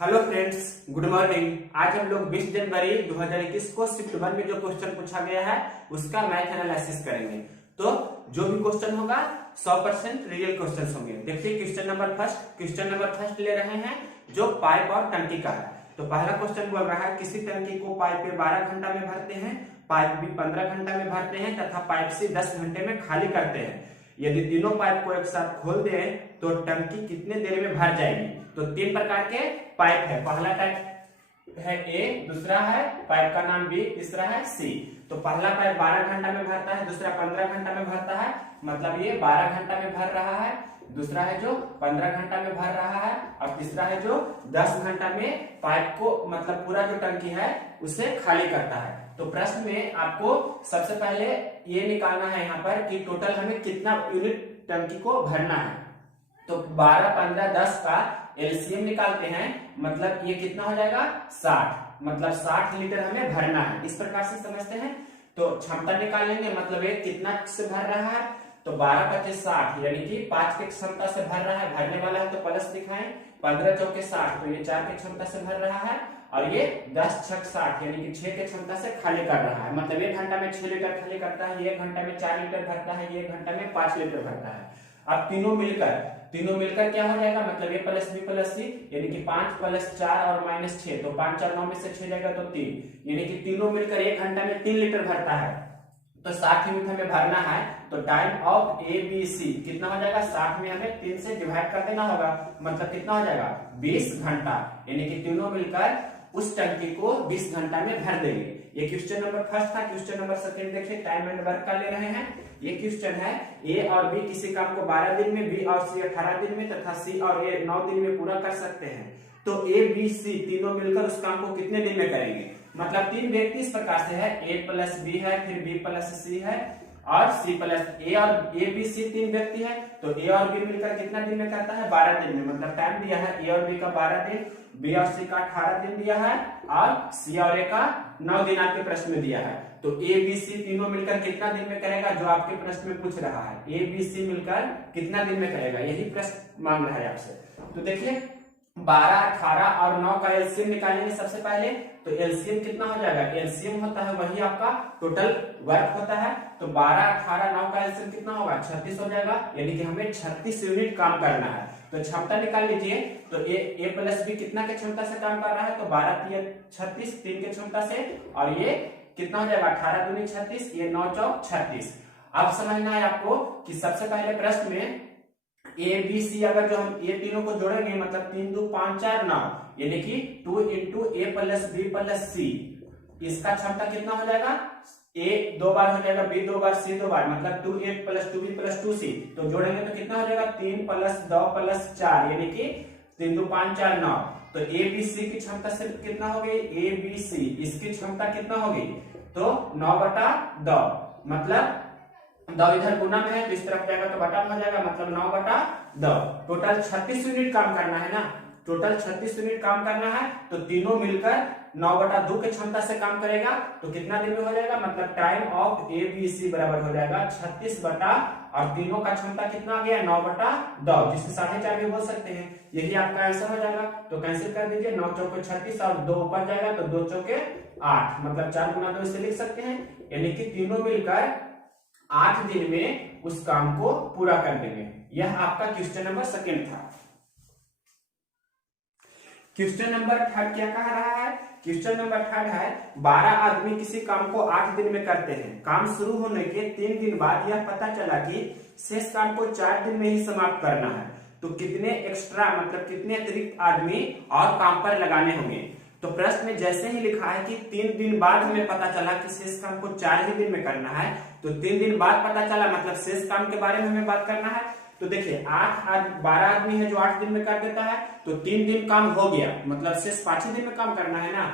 Hello friends, good morning. आज हम लोग 20 जनवरी 2021 को शिफ्ट 1 में जो क्वेश्चन पूछा गया है उसका मैथ एनालिसिस करेंगे। तो जो भी क्वेश्चन होगा 100% रियल क्वेश्चन होंगे। देखिए क्वेश्चन नंबर फर्स्ट ले रहे हैं जो पाइप और टंकी का है। तो पहला क्वेश्चन बोल रहा है किसी टंकी को पाइप पे 12 घंटा में भरते हैं, पाइप भी 15 घंटा में भरते हैं तथा पाइप से 10 घंटे में खाली करते हैं। यदि तीनों पाइप को एक साथ खोल दें तो टंकी कितने देर में भर जाएगी। तो तीन प्रकार के पाइप है। पहला टाइप है ए, दूसरा है पाइप का नाम बी, तीसरा है सी। तो पहला पाइप 12 घंटा में भरता है, दूसरा 15 घंटा में भरता है, मतलब ये 12 घंटा में भर रहा है। दूसरा है जो 15 घंटा में भर रहा है और तीसरा है जो 10 घंटा में पाइप को मतलब पूरा जो टंकी है उसे खाली करता है। तो प्रश्न में आपको सबसे पहले ये निकालना है यहाँ पर कि टोटल हमें कितना यूनिट टंकी को भरना है। तो 12, 15, 10 का एलसीएम निकालते हैं, मतलब ये कितना हो जाएगा 60, मतलब 60 लीटर हमें भरना है। इस प्रकार से समझते हैं। तो क्षमता निकाल लेंगे, मतलब ये कितना से भर रहा है। तो 12, 25, 60 यानी कि 5 की क्षमता से भर रहा है। भरने वाला है तो प्लस दिखाएं। 15 चौके 60 तो ये 4 की क्षमता से भर रहा है और ये 10 छक 60 यानी कि 6 की क्षमता से खाली कर रहा है। मतलब 1 घंटा में 6 लीटर खाली करता है, 1 घंटा में 4 लीटर भरता है, 1 घंटा में 5 लीटर भरता है। अब तीनों मिलकर क्या हो जाएगा, मतलब ए प्लस बी प्लस सी यानी कि 5 प्लस 4 और माइनस 6, तो 5 4 9 में से 6 जाएगा तो 3, यानी कि तीनों मिलकर 1 घंटा में 3 लीटर भरता है। तो 60 यूनिट हमें भरना है। तो time of A B C कितना हो जाएगा, 60 में हमें 3 से डिवाइड कर देना होगा, मतलब कितना हो जाएगा 20 घंटा, यानी कि तीनों मिलकर उस टंकी को 20 घंटा में भर देंगे। ये क्वेश्चन नंबर फर्स्ट था। क्वेश्चन नंबर सेकंड देखिए, टाइम एंड वर्क का ले रहे हैं। ये क्वेश्चन है ए और बी किसी काम को 12 दिन में, बी और सी 18 दिन में तथा सी और ए 9 दिन में पूरा कर सकते हैं। तो ए बी सी तीनों मिलकर उस काम को कितने दिन में करेंगे। मतलब तीन व्यक्ति इस प्रकार से है, ए प्लस बी है, फिर बी प्लस सी है और सी प्लस ए, और ए बी सी तीन व्यक्ति है। तो ए और बी मिलकर कितना दिन में करता है, 12 दिन में। मतलब टाइम दिया है ए और बी का 12 दिन, बी और सी का 18 दिन दिया है और सी और ए का 9 दिन आपके प्रश्न में दिया है। तो ए बी सी तीनों मिलकर कितना दिन में करेगा, जो आपके प्रश्न में पूछ रहा है ए बी सी मिलकर कितना दिन में करेगा, यही प्रश्न मांग रहा है आपसे। तो देखिए 12, 18 और 9 का एलसीएम निकालेंगे सबसे पहले। तो एलसीएम कितना हो जाएगा, एलसीएम होता है वही आपका टोटल वर्क होता है। तो 12, 18, 9 का एलसीएम कितना होगा, 36 हो जाएगा, यानी कि हमें 36 यूनिट काम करना है। तो क्षमता निकाल लीजिए। तो ए प्लस बी कितना के क्षमता से काम कर रहा है, तो 12 3 36, 3 के क्षमता से, और ये कितना हो जाएगा 18 दूनी 36, ये 9 चौक 36। अब समझना है आपको कि सबसे पहले प्रश्न में ए बी सी अगर जो हम ये तीनों को जोड़ेंगे, मतलब 3 2 5 4 9, यानी कि 2 इंटू ए प्लस बी प्लस सी, इसका क्षमता कितना हो जाएगा, ए 2 बार हो जाएगा, बी 2 बार, सी 2 बार, मतलब 2a plus 2b plus 2c। तो जोड़ेंगे तो कितना हो जाएगा 3 प्लस 2 प्लस 4, यानी कि 3 2 5 4 9। तो ए बी सी की क्षमता से कितना हो गई, ए बी सी इसकी क्षमता कितना होगी, तो 9/2, मतलब 2 इधर गुना में है तो इस तरफ जाएगा तो बटा में हो जाएगा, मतलब 9/2। टोटल 36 यूनिट काम करना है ना, टोटल 36 यूनिट काम करना है। तो तीनों मिलकर 9/2 की क्षमता से काम करेगा। तो कितना दिन में हो जाएगा, मतलब time of A B C बराबर हो जाएगा 36 बटा, और तीनों का क्षमता कितना आ गया 9/2, जिसे 4.5 भी बोल सकते हैं। यही आपका आंसर हो जाएगा। तो कैंसिल कर दीजिए, 9 चौके 36 और 2 ऊपर जाएगा तो 2 चौके 8, मतलब 4 गुना 2 इसे लिख सकते हैं, यानी कि तीनों मिलकर 8 दिन में उस काम को पूरा कर देंगे। यह आपका क्वेश्चन नंबर सेकंड था। क्वेश्चन नंबर थर्ड क्या कह रहा है, क्वेश्चन नंबर थर्ड है 12 आदमी किसी काम को 8 दिन में करते हैं। काम शुरू होने के 3 दिन बाद यह पता चला कि शेष काम को 4 दिन में ही समाप्त करना है। तो कितने एक्स्ट्रा, मतलब कितने अतिरिक्त आदमी और काम पर लगाने होंगे। तो प्रश्न में जैसे ही लिखा है कि 3 दिन बाद हमें पता चला कि शेष काम को 4 ही दिन में करना है, तो 3 दिन बाद पता चला, मतलब शेष काम के बारे में हमें बात करना है। तो देखिए 12 आदमी है जो 8 दिन में कर देता है, तो 3 दिन काम हो गया, मतलब शेष 5 ही दिन में काम करना है ना।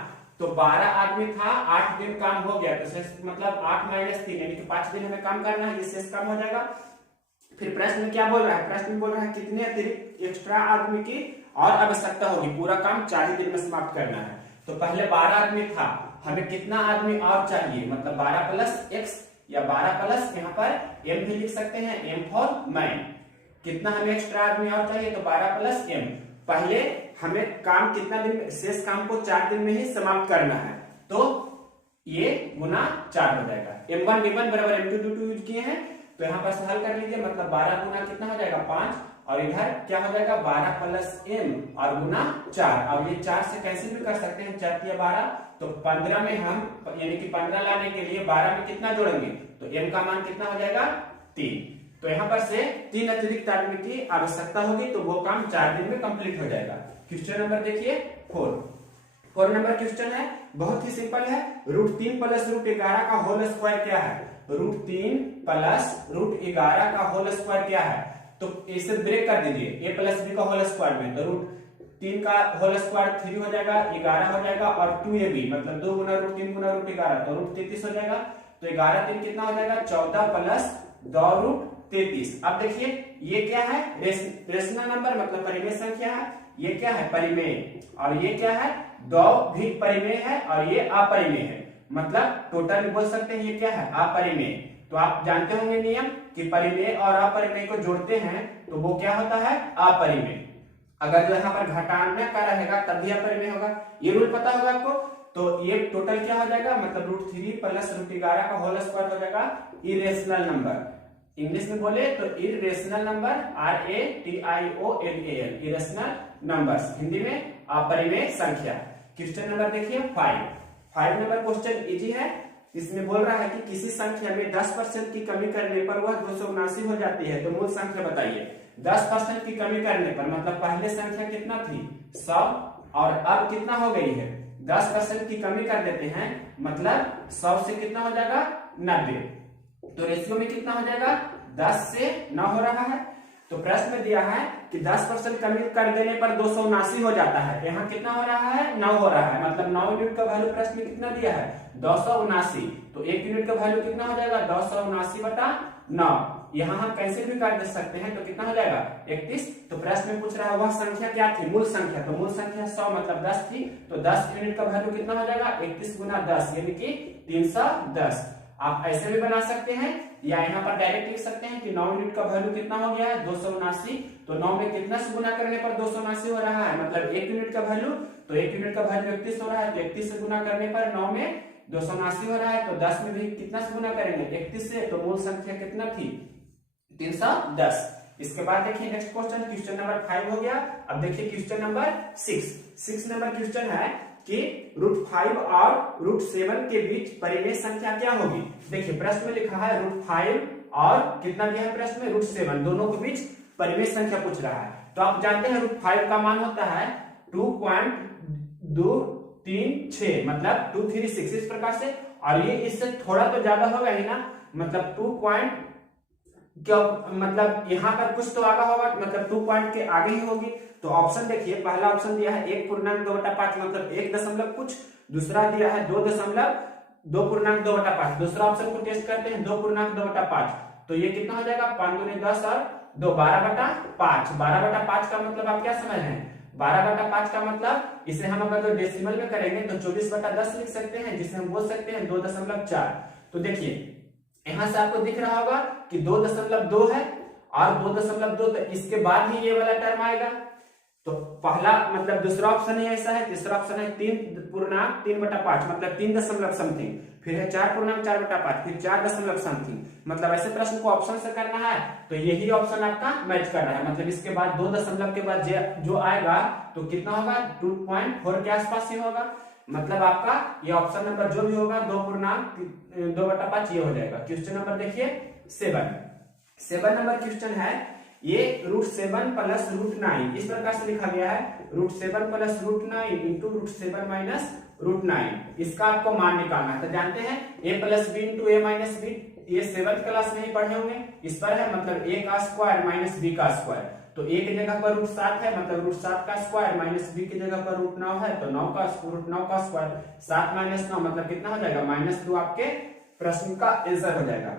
तो 12 आदमी था, 8 दिन काम हो गया, तो शेष मतलब 8 - 3 यानी कि 5 दिन हमें काम करना है, ये शेष काम हो जाएगा। फिर प्रश्न में क्या बोल रहा है, प्रश्न में बोल रहा है कितने अतिरिक्त एक्स्ट्रा आदमी की और आवश्यकता होगी, पूरा काम 4 ही दिन में समाप्त करना है। तो पहले 12 आदमी था, हमें कितना आदमी और चाहिए, मतलब 12 प्लस एक्स या 12 प्लस यहाँ पर एम भी लिख सकते हैं, एम फॉर मैन। कितना हमें एक्स्ट्रा आदमी और चाहिए, तो 12 प्लस एम। पहले हमें काम कितना दिन में, शेष काम को 4 दिन में ही समाप्त करना है, तो ये गुना 4 हो जाएगा। m1 d1 बराबर m2 d2 यूज किए हैं, तो यहाँ पर से हल कर लीजिए, मतलब 12 गुना कितना हो जाएगा 5, और इधर क्या हो जाएगा 12 प्लस m और गुना 4, और ये 4 से कैंसिल भी कर सकते हैं, 4 तिया 12, तो 15 में हम यानी कि 15 लाने के लिए 12 में कितना जोड़ेंगे, तो m का मान कितना हो जाएगा 3, तो यहाँ पर से 3 अतिरिक्त आदमी की आवश्यकता होगी, तो वो काम 4 दिन में कंप्लीट हो जाएगा। क्वेश्चन नंबर देखिए 4 नंबर क्वेश्चन है, बहुत ही सिंपल है। √3 प्लस √11 का होल स्क्वायर क्या है, √3 प्लस √11 का होल स्क्वायर क्या है, तो इसे ब्रेक कर दीजिए a प्लस b का होल स्क्वायर में, तो √3 का होल स्क्वायर 3 हो जाएगा, 11 हो जाएगा, और 2ab मतलब 2 गुना √3 गुना √11 तो √33 हो जाएगा, तो 11 3 कितना हो जाएगा 14 प्लस 2 √33। अब देखिए ये क्या है, रेशनल नंबर मतलब परिमेय संख्या है, ये क्या है परिमेय, और ये क्या है 2 भी परिमेय है और ये अपरिमेय है, मतलब टोटल बोल सकते हैं ये क्या है अपरिमेय। तो आप जानते होंगे नियम कि परिमेय और अपरिमेय को जोड़ते हैं तो वो क्या होता है अपरिमेय। अगर जो यहाँ पर घटाना का रहेगा तब भी अपरिमेय होगा, ये रूल पता होगा आपको। तो ये टोटल क्या हो जाएगा, मतलब √3 प्लस √11 का होल स्क्वायर हो जाएगा इरेशनल नंबर। इंग्लिश में बोले तो irrational number, RATIONAL irrational numbers, Hindi में अपरिमेय संख्या। क्वेश्चन नंबर देखिए 5 नंबर क्वेश्चन इजी है। इसमें बोल रहा है कि किसी संख्या में 10% की कमी करने पर वह 279 हो जाती है, तो मूल संख्या बताइए। 10% की कमी करने पर मतलब पहले संख्या कितना थी 100 और अब कितना हो गई है 10% की कमी कर देते हैं, मतलब 100 से कितना हो जाएगा 90, तो रेशियो में कितना हो जाएगा 10 से 9 हो रहा है। तो प्रश्न में दिया है कि 10% कमी कर देने पर 279 हो जाता है, यहाँ कितना हो रहा है 9 हो रहा है, मतलब 9 यूनिट का वैल्यू प्रश्न में कितना दिया है 279, तो 1 यूनिट का वैल्यू कितना हो जाएगा 279/9। यहाँ हम कैसे भी कर दे सकते हैं, तो कितना हो जाएगा 31। तो प्रश्न में पूछ रहा है वह संख्या क्या थी, मूल संख्या, तो मूल संख्या 100 मतलब 10 थी, तो 10 यूनिट का वैल्यू कितना हो जाएगा 31 गुना 10 यानी कि 310। आप ऐसे भी बना सकते हैं या यहाँ पर डायरेक्ट लिख सकते हैं कि 9 यूनिट का वैल्यू कितना हो गया है 279, तो 9 में कितना से गुना करने पर 279 हो रहा है, मतलब 1 यूनिट का वैल्यू, तो 1 यूनिट का वैल्यू 31 हो रहा है, तो 31 से गुना करने पर 9 में 279 हो रहा है, तो 10 में भी कितना से गुना करेंगे 31 से, तो मूल संख्या कितना थी 310। इसके बाद देखिए नेक्स्ट क्वेश्चन नंबर 5 हो गया। अब देखिए क्वेश्चन नंबर 6 नंबर क्वेश्चन है कि √5 और √7 के बीच परिमेय संख्या क्या होगी। देखिए प्रश्न में लिखा है √5 और कितना दिया है प्रश्न में √7, दोनों के बीच परिमेय संख्या पूछ रहा है। तो आप जानते हैं √5 का मान होता है 2.236 मतलब 236 इस प्रकार से, और ये इससे थोड़ा तो ज्यादा होगा ही ना, मतलब 2 क्या मतलब यहाँ पर कुछ तो आगे होगा, मतलब 2 पॉइंट के आगे ही होगी। तो ऑप्शन देखिए पहला ऑप्शन दिया है 1.2/5 मतलब 1 दशमलव कुछ, दूसरा दिया है 2.2/5, दूसरा ऑप्शन को टेस्ट करते हैं 2.2/5, तो ये कितना हो जाएगा 5 दूनी 10 और 2 12/5। 12/5 का मतलब आप क्या समझ रहे हैं, 12/5 का मतलब इसे हम अगर तो डेसिमल में करेंगे तो 24/10 लिख सकते हैं, जिसे हम बोल सकते हैं 2.4। तो देखिए यहां से आपको दिख रहा होगा कि 2.2 है और 2.2, तो इसके बाद ही ये वाला टर्म आएगा। तो पहला मतलब दूसरा ऑप्शन ही ऐसा है, तीसरा ऑप्शन है 3.3/5 मतलब 3 दशमलव समथिंग, फिर है 4.4/5, फिर 4 दशमलव समथिंग, मतलब ऐसे प्रश्न को ऑप्शन से करना है तो यही ऑप्शन आपका मैच कर रहा है, मतलब इसके बाद 2 दशमलव के बाद जो आएगा तो कितना होगा 2.4 के आसपास ही होगा, मतलब आपका ये ऑप्शन नंबर जो भी होगा 2.2/5 ये हो जाएगा। क्वेश्चन नंबर देखिए 7 नंबर क्वेश्चन है, ये √7 प्लस √9 इस प्रकार से लिखा गया है, √7 प्लस √9 इंटू √7 माइनस √9, इसका आपको मान निकालना है। तो जानते हैं a plus B into a minus B, ये 7th क्लास में ही पढ़े होंगे, इस पर है मतलब a का स्क्वायर माइनस b का स्क्वायर, तो a की जगह पर √7 है मतलब √7 का स्क्वायर माइनस b की जगह पर √9 है, तो 9 का स्क्वायर 7 माइनस 9 मतलब कितना हो जाएगा -2, आपके प्रश्न का आंसर हो जाएगा।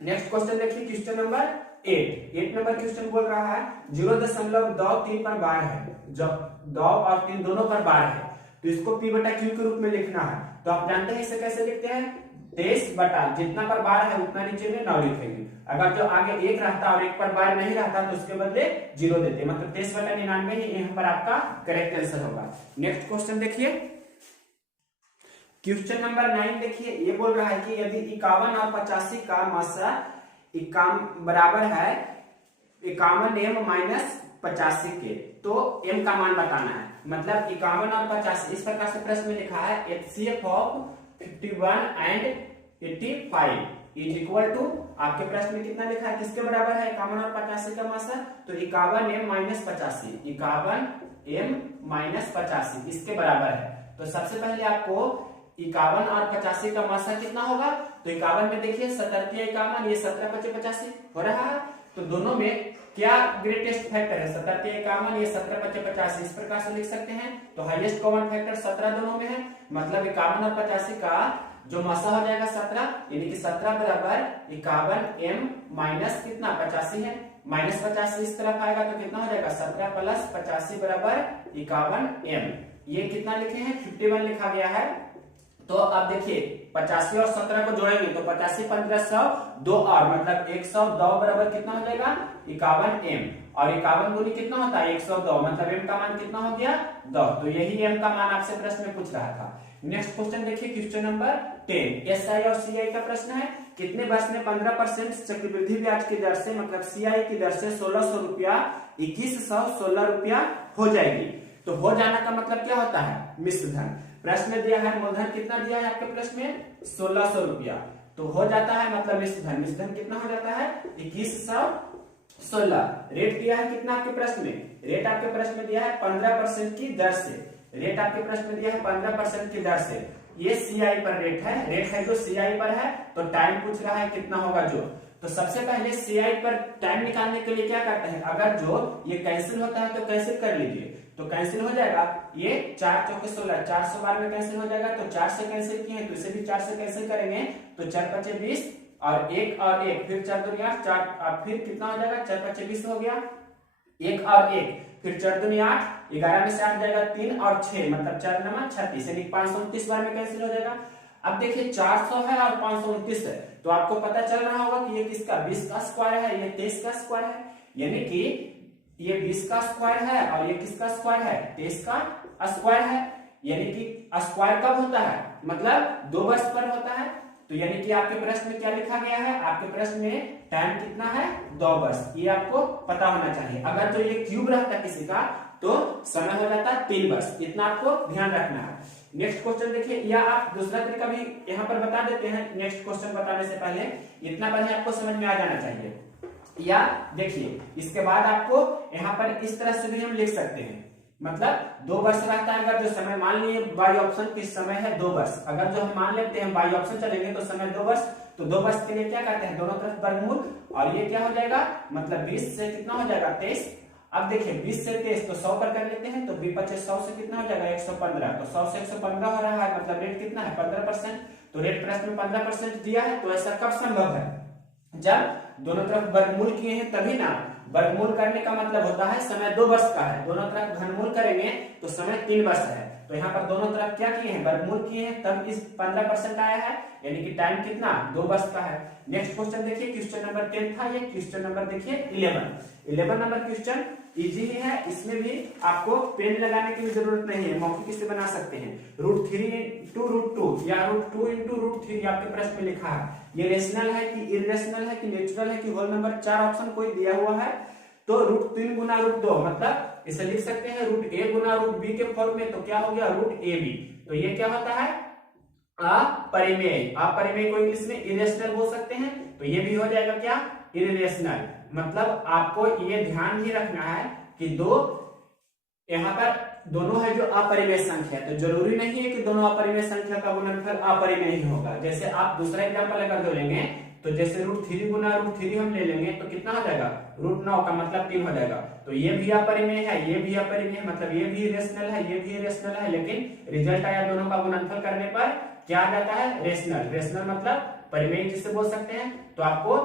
नेक्स्ट क्वेश्चन देखिए क्वेश्चन नंबर 8 नंबर क्वेश्चन बोल रहा है 0.23 पर बार है, जब 2 और 3 दोनों पर बार है तो इसको p/q के रूप में लिखना है। तो आप जानते हैं इसे कैसे लिखते हैं, 23 बटा जितना पर बार है उतना नीचे में 9 लिखेंगे। अगर जो आगे 1 रहता और 1 पर बार नहीं रहता तो उसके बदले 0 देते, मतलब 23 बटा 99 ही यहाँ पर आपका करेक्ट आंसर होगा। नेक्स्ट क्वेश्चन देखिए, क्वेश्चन नंबर 9 देखिए, ये बोल रहा है कि यदि 51 और 85 का मात्रा बराबर है 51m माइनस 85 के, तो m का मान बताना है। मतलब 51 और 85 इस प्रकार से प्रश्न में लिखा है HCF of 51 and 85 is equal to, आपके प्रश्न में कितना लिखा है, किसके बराबर है 51 और 85 का मात्रा, तो 51m माइनस 85, 51m माइनस 85 इसके बराबर है। तो सबसे पहले आपको 51 और 85 का मात्रा कितना होगा, तो 51 में देखिए 17 51, ये 17 × 85 हो रहा है, तो दोनों में क्या ग्रेटेस्ट फैक्टर है, 17 51, ये 17 × 85 इस प्रकार से लिख सकते हैं। तो हाईएस्ट कॉमन फैक्टर 17 दोनों में है, मतलब 51 और 85 का जो मात्रा हो जाएगा 17, यानी कि 17 बराबर 51m माइनस कितना 85 है, माइनस 85 इस तरफ आएगा तो कितना हो जाएगा 17 + 85 बराबर 51m। ये कितना लिखे हैं 51 लिखा गया है। तो अब देखिए 85 और 17 को जोड़ेंगे तो 85 1500 2 और मतलब 102 बराबर कितना हो जाएगा 51m, और 51 दूनी कितना होता है 102, मतलब m का मान कितना हो गया 2। तो यही m का मान आपसे प्रश्न में पूछ रहा था। नेक्स्ट क्वेश्चन देखिए, क्वेश्चन नंबर 10 SI और CI का प्रश्न है। कितने वर्ष में 15% चक्रवृद्धि ब्याज की दर से, मतलब CI की दर से 1600 रुपया 2116 रुपया हो जाएगी। तो हो जाना का मतलब क्या होता है मिश्र धन। प्रश्न में दिया है मूलधन कितना दिया है आपके प्रश्न में 1600 रुपया, तो हो जाता है मतलब मिश्र धन, मिश्र धन कितना हो जाता है 2116। रेट दिया है कितना आपके प्रश्न में, रेट आपके प्रश्न में दिया है 15% की दर से, रेट आपके प्रश्न में दिया है 15% की दर से। ये CI पर रेट है जो CI पर है, तो टाइम पूछ रहा है कितना होगा जो। तो सबसे पहले CI पर टाइम निकालने के लिए क्या करते हैं, अगर जो ये कैंसिल होता है तो कैंसिल कर लीजिए, तो कैंसिल हो जाएगा, ये 4 × 16 400 बार में कैंसिल हो जाएगा, तो 4 से कैंसिल किए तो इसे भी 4 से कैंसिल करेंगे, तो 4 × 5 20 और 1 और 1 फिर 4 × 2 8 4 और फिर कितना हो जाएगा 4 × 5 20 हो गया, 1 और 1 फिर 4 2 8 11 में से 8 जाएगा 3 और 6 मतलब 4 9 36, यानी 529 बार में कैंसिल हो जाएगा। अब देखिए 400 है और 529 है, तो आपको पता चल रहा होगा कि ये किसका 20 का स्क्वायर है, ये 23 का स्क्वायर है, यानी कि ये 20 का स्क्वायर है और ये किसका स्क्वायर है 23 का स्क्वायर है। यानी कि स्क्वायर कब होता है, मतलब 2 वर्ष पर होता है। तो यानी कि आपके प्रश्न में क्या लिखा गया है, आपके प्रश्न में टाइम कितना है 2 वर्ष, ये आपको पता होना चाहिए। अगर तो ये क्यूब रहता किसी का तो समय हो जाता 3 वर्ष, इतना आपको ध्यान रखना है। नेक्स्ट क्वेश्चन देखिए, या आप दूसरा तरीका भी यहाँ पर बता देते हैं, नेक्स्ट क्वेश्चन बताने से पहले इतना पहले आपको समझ में आ जाना चाहिए। या देखिए इसके बाद आपको यहाँ पर इस तरह से भी हम लिख सकते हैं, मतलब 2 वर्ष रहता है। अगर जो समय मान लिए बाई ऑप्शन की समय है 2 वर्ष, अगर जो हम मान लेते हैं बाई ऑप्शन चलेंगे तो समय 2 वर्ष, तो 2 वर्ष के लिए क्या करते हैं दोनों तरफ वर्गमूल, और ये क्या हो जाएगा मतलब 20 से कितना हो जाएगा 23। अब देखिए 20 से 23 तो 100 पर कर लेते हैं, तो 100 से कितना हो जाएगा 115, तो 100 से 115 हो रहा है, मतलब रेट कितना है 15%। तो रेट प्रश्न में 15% दिया है, तो ऐसा कब संभव है जब दोनों तरफ वर्गमूल किए हैं तभी ना। वर्गमूल करने का मतलब होता है समय 2 वर्ष का है, दोनों तरफ घनमूल करेंगे तो समय 3 वर्ष है। तो यहाँ पर दोनों तरफ क्या किए हैं वर्गमूल किए हैं, तब इस 15% आया है, यानी कि टाइम कितना 2 वर्ष का है। नेक्स्ट क्वेश्चन देखिए, क्वेश्चन नंबर 10 था, ये क्वेश्चन नंबर देखिए 11 नंबर क्वेश्चन इजी ही है, इसमें भी आपको पेन लगाने की भी जरूरत नहीं है, मौखिक से बना सकते हैं। √3 × √2 या √2 × √3 आपके प्रश्न में लिखा है, ये रेशनल है कि इरेशनल है कि नेचुरल है कि होल नंबर, 4 ऑप्शन कोई दिया हुआ है। तो √3 × √2 मतलब इसे लिख सकते हैं √a × √b के फॉर्म में, तो क्या हो गया √ab। तो ये क्या होता है अपरिमेय, अपरिमेय को इंग्लिश में इरेशनल बोल सकते हैं, तो ये भी हो जाएगा क्या इरेशनल। मतलब आपको ये ध्यान ही रखना है कि दो यहाँ पर दोनों है जो अपरिमेय संख्या है, तो जरूरी नहीं है कि दोनों अपरिमेय संख्या का गुणनफल अपरिमेय ही होगा। जैसे आप दूसरा एग्जांपल अगर जो लेंगे तो जैसे √3 × √3 हम ले लेंगे तो कितना हो जाएगा √9 का मतलब 3 हो जाएगा। तो ये भी अपरिमेय है, ये भी अपरिमेय है, मतलब ये भी रेशनल है, ये भी रेशनल है, लेकिन रिजल्ट आया दोनों का गुणनफल करने पर क्या आ जाता है रेशनल। रेशनल मतलब परिमेय जिसे बोल सकते हैं। तो आपको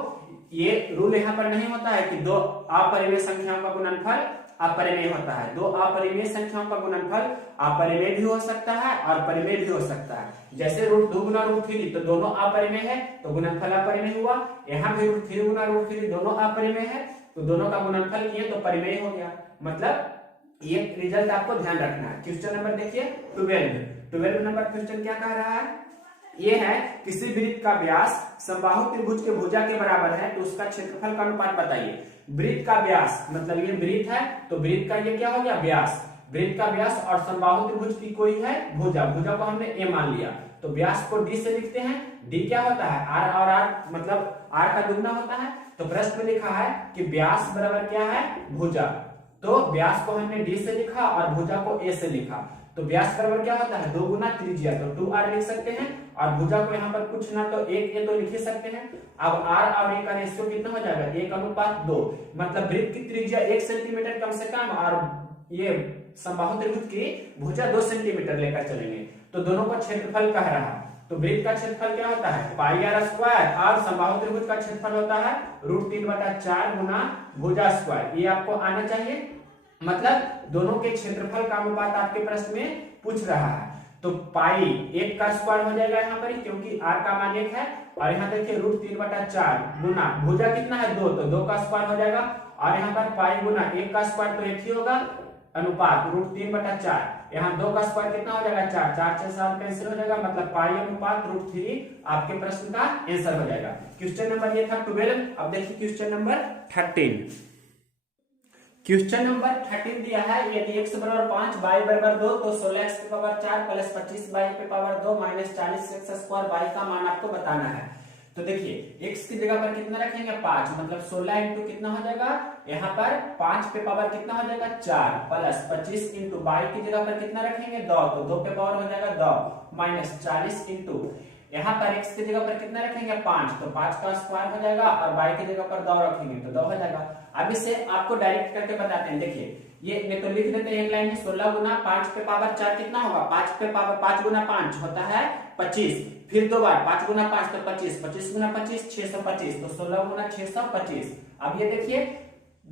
ये रूल यहाँ पर नहीं होता है कि दो अपरिमेय संख्याओं का गुणनफल अपरिमेय होता है। दो अपरिमेय संख्याओं का गुणनफल अपरिमेय भी हो सकता है और परिमेय भी हो सकता है। जैसे √2 गुना √3 तो दोनों अपरिमेय है तो गुणनफल अपरिमेय हुआ। यहाँ भी √3 गुना √3 दोनों अपरिमेय है तो दोनों का गुणनफल किए तो परिमेय हो गया। मतलब ये रिजल्ट आपको ध्यान रखना है। क्वेश्चन नंबर देखिए 12 नंबर क्वेश्चन क्या कह रहा है, ये है किसी वृत्त का व्यास समबाहु त्रिभुज के भुजा के बराबर है तो उसका क्षेत्रफल का अनुपात बताइए। वृत्त का व्यास मतलब ये वृत्त है तो वृत्त का ये क्या हो गया व्यास, वृत्त का व्यास और समबाहु त्रिभुज की कोई है भुजा, भुजा को हमने ए मान लिया तो व्यास को डी से लिखते हैं। डी क्या होता है आर और आर मतलब आर का दुगना होता है। तो प्रश्न में लिखा है कि व्यास बराबर क्या है भुजा, तो व्यास को हमने डी से लिखा और भुजा को ए से लिखा। तो व्यास बराबर क्या होता है 2 गुना त्रिज्या तो 2r लिख सकते हैं और भुजा को यहाँ पर कुछ ना तो 1 ए तो लिख ही सकते हैं। अब r और a का रेशियो कितना हो जाएगा 1:2 मतलब वृत्त की त्रिज्या 1 सेंटीमीटर कम से कम और ये समबाहु त्रिभुज की भुजा 2 सेंटीमीटर लेकर चलेंगे तो दोनों का क्षेत्रफल कह रहा है। तो वृत्त का क्षेत्रफल क्या होता है पाई r स्क्वायर और समबाहु त्रिभुज का क्षेत्रफल होता है √3/4 गुना भुजा स्क्वायर। ये आपको आना चाहिए। मतलब दोनों के क्षेत्रफल का अनुपात आपके प्रश्न में पूछ रहा है। तो पाई 1 का स्क्वायर हो जाएगा यहाँ पर क्योंकि r का मान 1 है और यहाँ देखिए √3/4 गुना भुजा कितना है 2 तो 2 का स्क्वायर हो जाएगा और यहाँ पर पाई गुना 1 का स्क्वायर तो 1 ही होगा अनुपात √3/4 यहाँ 2 का स्क्वायर कितना हो जाएगा 4, 4 से 7 कैंसिल हो जाएगा मतलब पाई अनुपात √3 आपके प्रश्न का आंसर हो जाएगा। क्वेश्चन नंबर ये था 12। अब देखिए क्वेश्चन नंबर 13। क्वेश्चन नंबर 13 दिया है यदि x बराबर 5 y बराबर 2 तो 16x की पावर 4 प्लस 25y की power 2 minus 40x square y का मान आपको बताना है। तो देखिए x की जगह पर कितना रखेंगे 5 मतलब 16 इंटू कितना हो जाएगा यहाँ पर 5 पे पावर कितना हो जाएगा 4 प्लस 25 इंटू y की जगह पर कितना रखेंगे 2 तो 2 पे पावर हो जाएगा 2 माइनस 40 इंटू यहाँ पर x की जगह पर कितना रखेंगे 5 तो 5 का स्क्वायर हो जाएगा और y की जगह पर 2 रखेंगे तो 2 हो जाएगा। अब इसे आपको डायरेक्ट करके बताते हैं। देखिए ये नहीं तो लिख देते हैं एक लाइन में 16 गुना 5 पे पावर 4 कितना होगा 5 पे पावर 5 गुना 5 होता है 25 फिर 2 बार 5 गुना 5 तो 25 25 गुना 25 625 तो 16 गुना 625। अब ये देखिए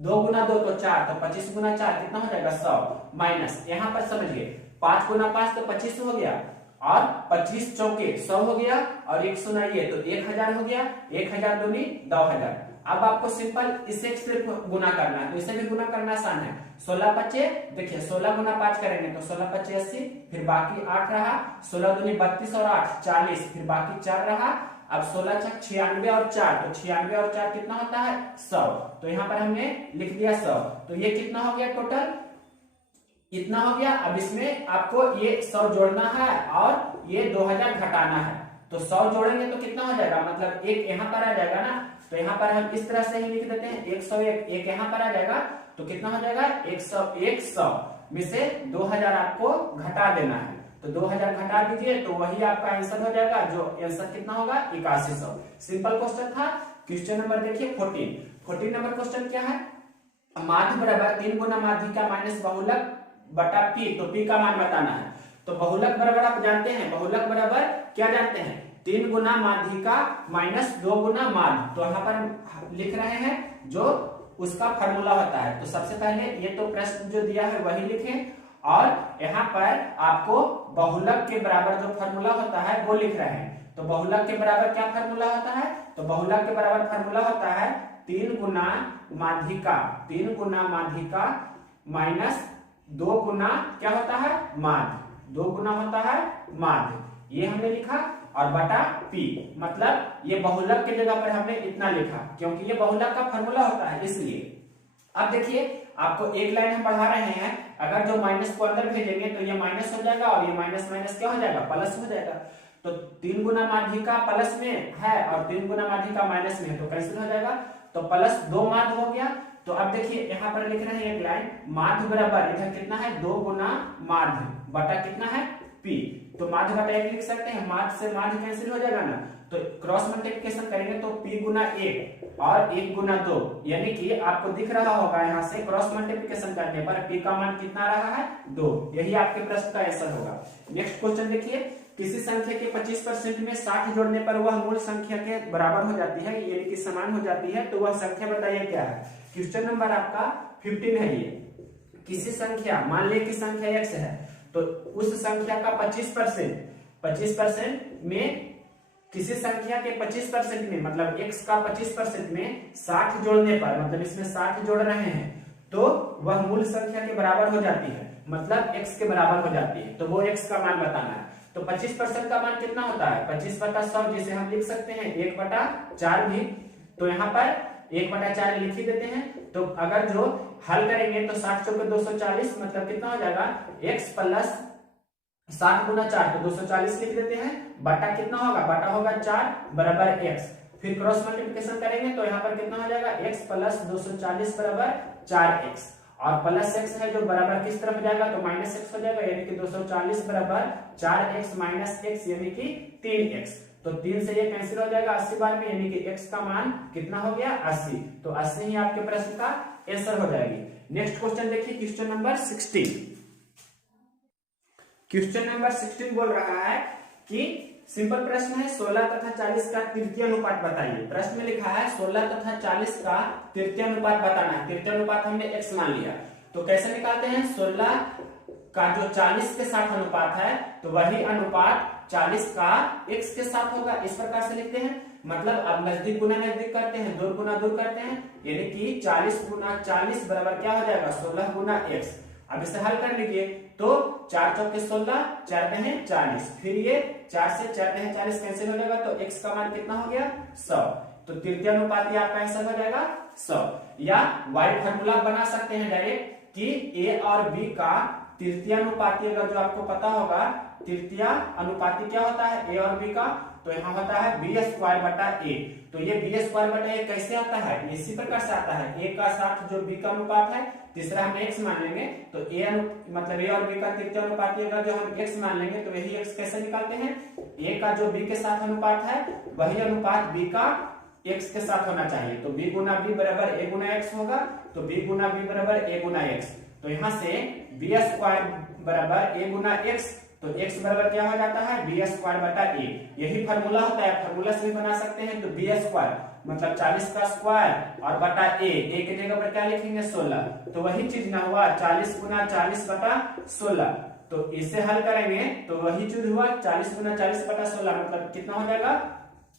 2 गुना 2 तो 4 तो 25 गुना 4 कितना हो जाएगा 100 माइनस यहाँ पर समझिए 5 गुना 5 तो 25 हो गया और 25 चौके 100 हो गया और 1 सुनाइए तो 1000 हो गया 1000 दूनी 2000। अब आपको सिंपल इसे सिर्फ गुना करना है तो इसे भी गुना करना आसान है। 16 बच्चे देखिए 16 गुना 5 करेंगे तो 16 बच्चे 80 फिर बाकी 8 रहा 16 दूनी 32 और 8 40 फिर बाकी 4 रहा। अब 16 छक 96 और 4 तो 96 और 4 कितना होता है 100 तो यहाँ पर हमने लिख दिया 100 तो ये कितना हो गया टोटल इतना हो गया। अब इसमें आपको ये 100 जोड़ना है और ये 2000 घटाना है तो 100 जोड़ेंगे तो कितना हो जाएगा मतलब एक यहाँ पर आ जाएगा ना तो यहाँ पर हम इस तरह से ही लिख देते हैं 101 एक यहाँ पर आ जाएगा तो कितना हो जाएगा 100 में से 2000 आपको घटा देना है तो 2000 घटा दीजिए तो वही आपका आंसर हो जाएगा जो आंसर कितना होगा 8100। सिंपल क्वेश्चन था। क्वेश्चन नंबर देखिए 14 नंबर क्वेश्चन क्या है माध्य बराबर 3 गुना माध्यिका माइनस बहुलक बटा p तो p का मान बताना है। तो बहुलक बराबर आप जानते हैं बहुलक बराबर क्या जानते हैं 3 गुना माध्यिका माइनस 2 गुना माध्य। तो यहाँ पर लिख रहे हैं जो उसका फॉर्मूला होता है। तो सबसे पहले ये तो प्रश्न जो दिया है वही लिखें और यहाँ पर आपको बहुलक के बराबर जो फॉर्मूला होता है वो लिख रहे हैं। तो बहुलक के बराबर क्या फॉर्मूला होता है तो बहुलक के बराबर फॉर्मूला होता है 3 गुना माध्यिका माइनस 2 गुना क्या होता है माध्य 2 गुना होता है माध्य ये हमने लिखा और बटा p मतलब ये बहुलक के जगह पर हमने इतना लिखा क्योंकि ये बहुलक का फॉर्मूला होता है इसलिए। अब देखिए आपको एक लाइन हम बढ़ा रहे हैं अगर जो माइनस को अंदर भेजेंगे तो ये माइनस हो जाएगा और ये माइनस माइनस क्या हो जाएगा प्लस हो जाएगा। तो 3 गुना माध्यिका प्लस में है और 3 गुना माध्यिका माइनस में है तो कैंसिल हो जाएगा तो प्लस 2 माध्य हो गया। तो अब देखिए यहाँ पर लिख रहे हैं एक लाइन माध्य बराबर इधर कितना है 2 गुना माध्य बटा कितना है p तो माध्य बटा 1 लिख सकते हैं माध्य से माध्य कैंसिल हो जाएगा ना तो क्रॉस मल्टीप्लिकेशन करेंगे तो p गुना 1 और 1 गुना 2 यानी कि आपको दिख रहा होगा यहाँ से क्रॉस मल्टीप्लिकेशन करने पर p का मान कितना रहा है 2 यही आपके प्रश्न का आंसर होगा। नेक्स्ट क्वेश्चन देखिए किसी संख्या के 25% में 60 जोड़ने पर वह मूल संख्या के बराबर हो जाती है यानी कि समान हो जाती है तो वह संख्या बताइए क्या है। क्वेश्चन नंबर आपका 15 है ये किसी संख्या, मान ली कि संख्या x है, तो उस संख्या का 25% में, किसी संख्या के 25% में, मतलब x का 25% में 60 जोड़ने पर, मतलब इसमें 60 जोड़ रहे हैं तो वह मूल संख्या के बराबर हो जाती है, मतलब x के बराबर हो जाती है। तो वो x का मान बताना है। तो 25% का मान कितना होता है? 25/100, जिसे हम लिख सकते हैं 1/4 भी। तो यहाँ पर 1/4 लिख ही देते हैं। तो अगर जो हल करेंगे तो 60 चौके 240, मतलब कितना हो जाएगा? x प्लस 60 गुना 4, तो 240 लिख देते हैं। बटा कितना होगा? बटा होगा 4 बराबर x। फिर क्रॉस मल्टीप्लिकेशन करेंगे तो यहाँ पर कितना हो जाएगा? x प्लस 240 बराबर 4x, और प्लस x है जो बराबर किस तरफ जाएगा? तो माइनस x हो जाएगा, यानी कि 240 बराबर 4x माइनस x, यानी कि 3x। तो 3 से ये कैंसिल हो जाएगा 80 बार में, यानी कि x का मान कितना हो गया? 80। तो 80 ही आपके प्रश्न का आंसर हो जाएगी। नेक्स्ट क्वेश्चन देखिए, क्वेश्चन नंबर 16। क्वेश्चन नंबर 16 बोल रहा है कि सिंपल प्रश्न है, 16 तथा 40 का तृतीय अनुपात बताइए। प्रश्न में लिखा है 16 तथा 40 का तृतीय अनुपात बताना है। तृतीय अनुपात हमने x मान लिया, तो कैसे निकालते हैं? 16 का जो 40 के साथ अनुपात है, तो वही अनुपात 40 का x के साथ होगा। इस प्रकार से लिखते हैं, मतलब अब नजदीक गुना नजदीक करते हैं, दूर गुना दूर करते हैं, यानी कि 40 गुना 40 बराबर क्या हो जाएगा? 16 गुना x। अब इसे हल कर लीजिए, तो 4 चौके 16, 4 दुनी 40, फिर ये 4 से 4 दुनी 40 कैंसिल हो जाएगा, तो x का मान कितना हो गया? 100। तो तृतीय अनुपात आपका आंसर हो जाएगा 100। या y फॉर्मूला बना सकते हैं डायरेक्ट कि a और b का तृतीय अनुपाती, अगर जो आपको पता होगा तृतीय अनुपाती क्या होता है a और b का, तो यहाँ होता है b² a। तो ये b² a कैसे आता है? इसी प्रकार से आता है, a का साथ जो b का अनुपात है, तीसरा हम x मान लेंगे, तो मतलब a और b का तृतीय अनुपाती अगर जो हम x मान लेंगे, तो यही x कैसे निकालते हैं? a का जो b के साथ अनुपात है, वही अनुपात b का x के साथ होना चाहिए। तो b गुना b बराबर a गुना x होगा, तो b गुना b बराबर a गुना x। तो यहाँ से b² बराबर a गुना x, तो x बराबर क्या हो जाता है? b² a। यही फार्मूला होता है, फार्मूला से भी बना सकते हैं। तो b² मतलब 40 का स्क्वायर और बटा a के जगह पर क्या लिखेंगे? 16। तो वही चीज ना हुआ, 40 गुना 40 बटा 16। तो इसे हल करेंगे तो वही चीज हुआ, 40 गुना 40 बटा 16, मतलब कितना हो जाएगा?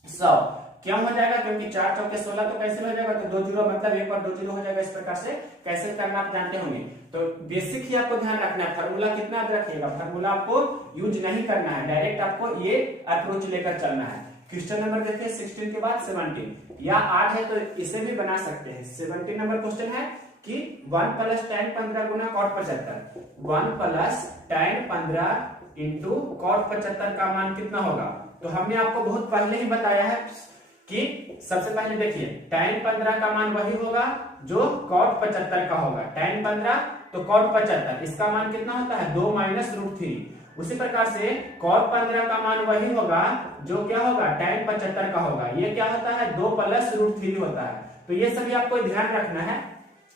100। क्यों हो जाएगा? क्योंकि 4 चौके 16 तो कैंसिल हो जाएगा, तो 2 जीरो मतलब एक बार 2 जीरो हो जाएगा। इस प्रकार से कैसे करना आप जानते होंगे। तो बेसिक ही आपको ध्यान रखना है, फार्मूला कितना याद रखिएगा, फार्मूला आपको यूज नहीं करना है, डायरेक्ट आपको ये अप्रोच लेकर चलना है। क्वेश्चन नंबर देखिए 16 के बाद 17 या 8 है, तो इसे भी बना सकते हैं। 17 नंबर क्वेश्चन है कि 1 + tan 15 गुना cot 75, 1 + tan 15 इंटू cot 75 का मान कितना होगा? तो हमने आपको बहुत पहले ही बताया है कि सबसे पहले देखिए tan 15 का मान वही होगा जो cot 75 का होगा। tan 15 तो cot 75, इसका मान कितना होता है? 2 - √3। उसी प्रकार से cot 15 का मान वही होगा जो क्या होगा? tan 75 का होगा। ये क्या होता है? 2 + √3 होता है। तो ये सभी आपको ध्यान रखना है।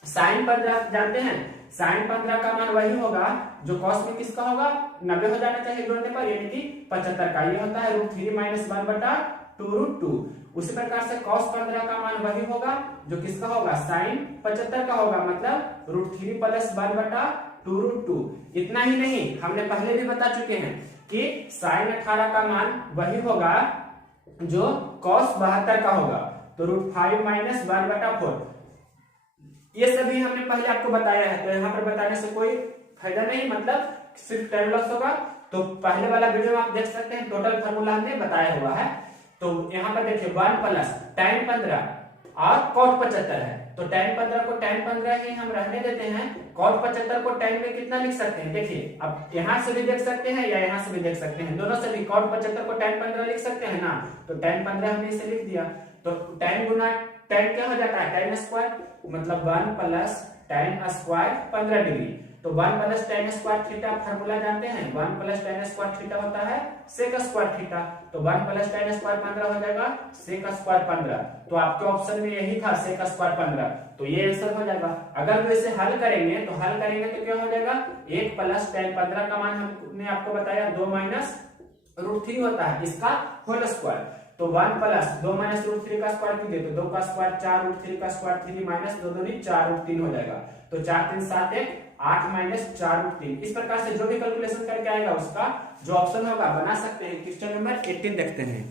sin 15 जानते हैं, sin 15 का मान वही होगा जो cos में किसका होगा? 90 हो जाना चाहिए जोड़ने पर, यानी कि 75 का। ये होता है √3 - 1/2√2। उसी प्रकार से cos 15 का मान वही होगा जो किसका होगा? sin 75 का होगा, मतलब √3 + 1/2√2। इतना ही नहीं, हमने पहले भी बता चुके हैं कि sin 18 का मान वही होगा जो cos 72 का होगा, तो √5 - 1/4। ये सभी हमने पहले आपको बताया है, तो यहाँ पर बताने से कोई फायदा नहीं, मतलब सिर्फ टाइम लॉस होगा। तो पहले वाला वीडियो में आप देख सकते हैं, टोटल फार्मूला हमने बताया हुआ है। तो यहाँ पर देखिए 1 + tan 15 और cot 75 है, तो tan 15 को tan 15 ही हम रहने देते हैं। cot 75 को tan में कितना लिख सकते हैं? देखिए अब यहाँ से भी देख सकते हैं या यहाँ से भी देख सकते हैं, दोनों से भी cot 75 को tan 15 लिख सकते हैं ना। तो tan 15 हमने इसे लिख दिया, तो tan गुना tan क्या हो जाता है? tan स्क्वायर, मतलब 1 + tan स्क्वायर 15 डिग्री। तो 1 + tan स्क्वायर थीटा फार्मूला जानते हैं, 1 + tan स्क्वायर थीटा होता है sec स्क्वायर थीटा। तो 1 + tan स्क्वायर 15 हो जाएगा sec स्क्वायर 15। तो आपके ऑप्शन में यही था sec स्क्वायर 15, तो ये आंसर हो जाएगा। अगर तो इसे हल करेंगे तो क्या हो जाएगा? 1 + tan 15 का मान हमने आपको बताया 2 - √3 होता है, इसका होल स्क्वायर। तो 1 + 2 - √3 का स्क्वायर कीजिए, तो 2 का स्क्वायर 4, √3 का स्क्वायर 3 - 2 दूनी 4 √3 हो जाएगा। तो 4 3 7 1 8 माइनस 4 रूट 3। इस प्रकार से जो भी कैलकुलेशन करके आएगा उसका जो ऑप्शन होगा बना सकते हैं। क्वेश्चन नंबर 18 देखते हैं।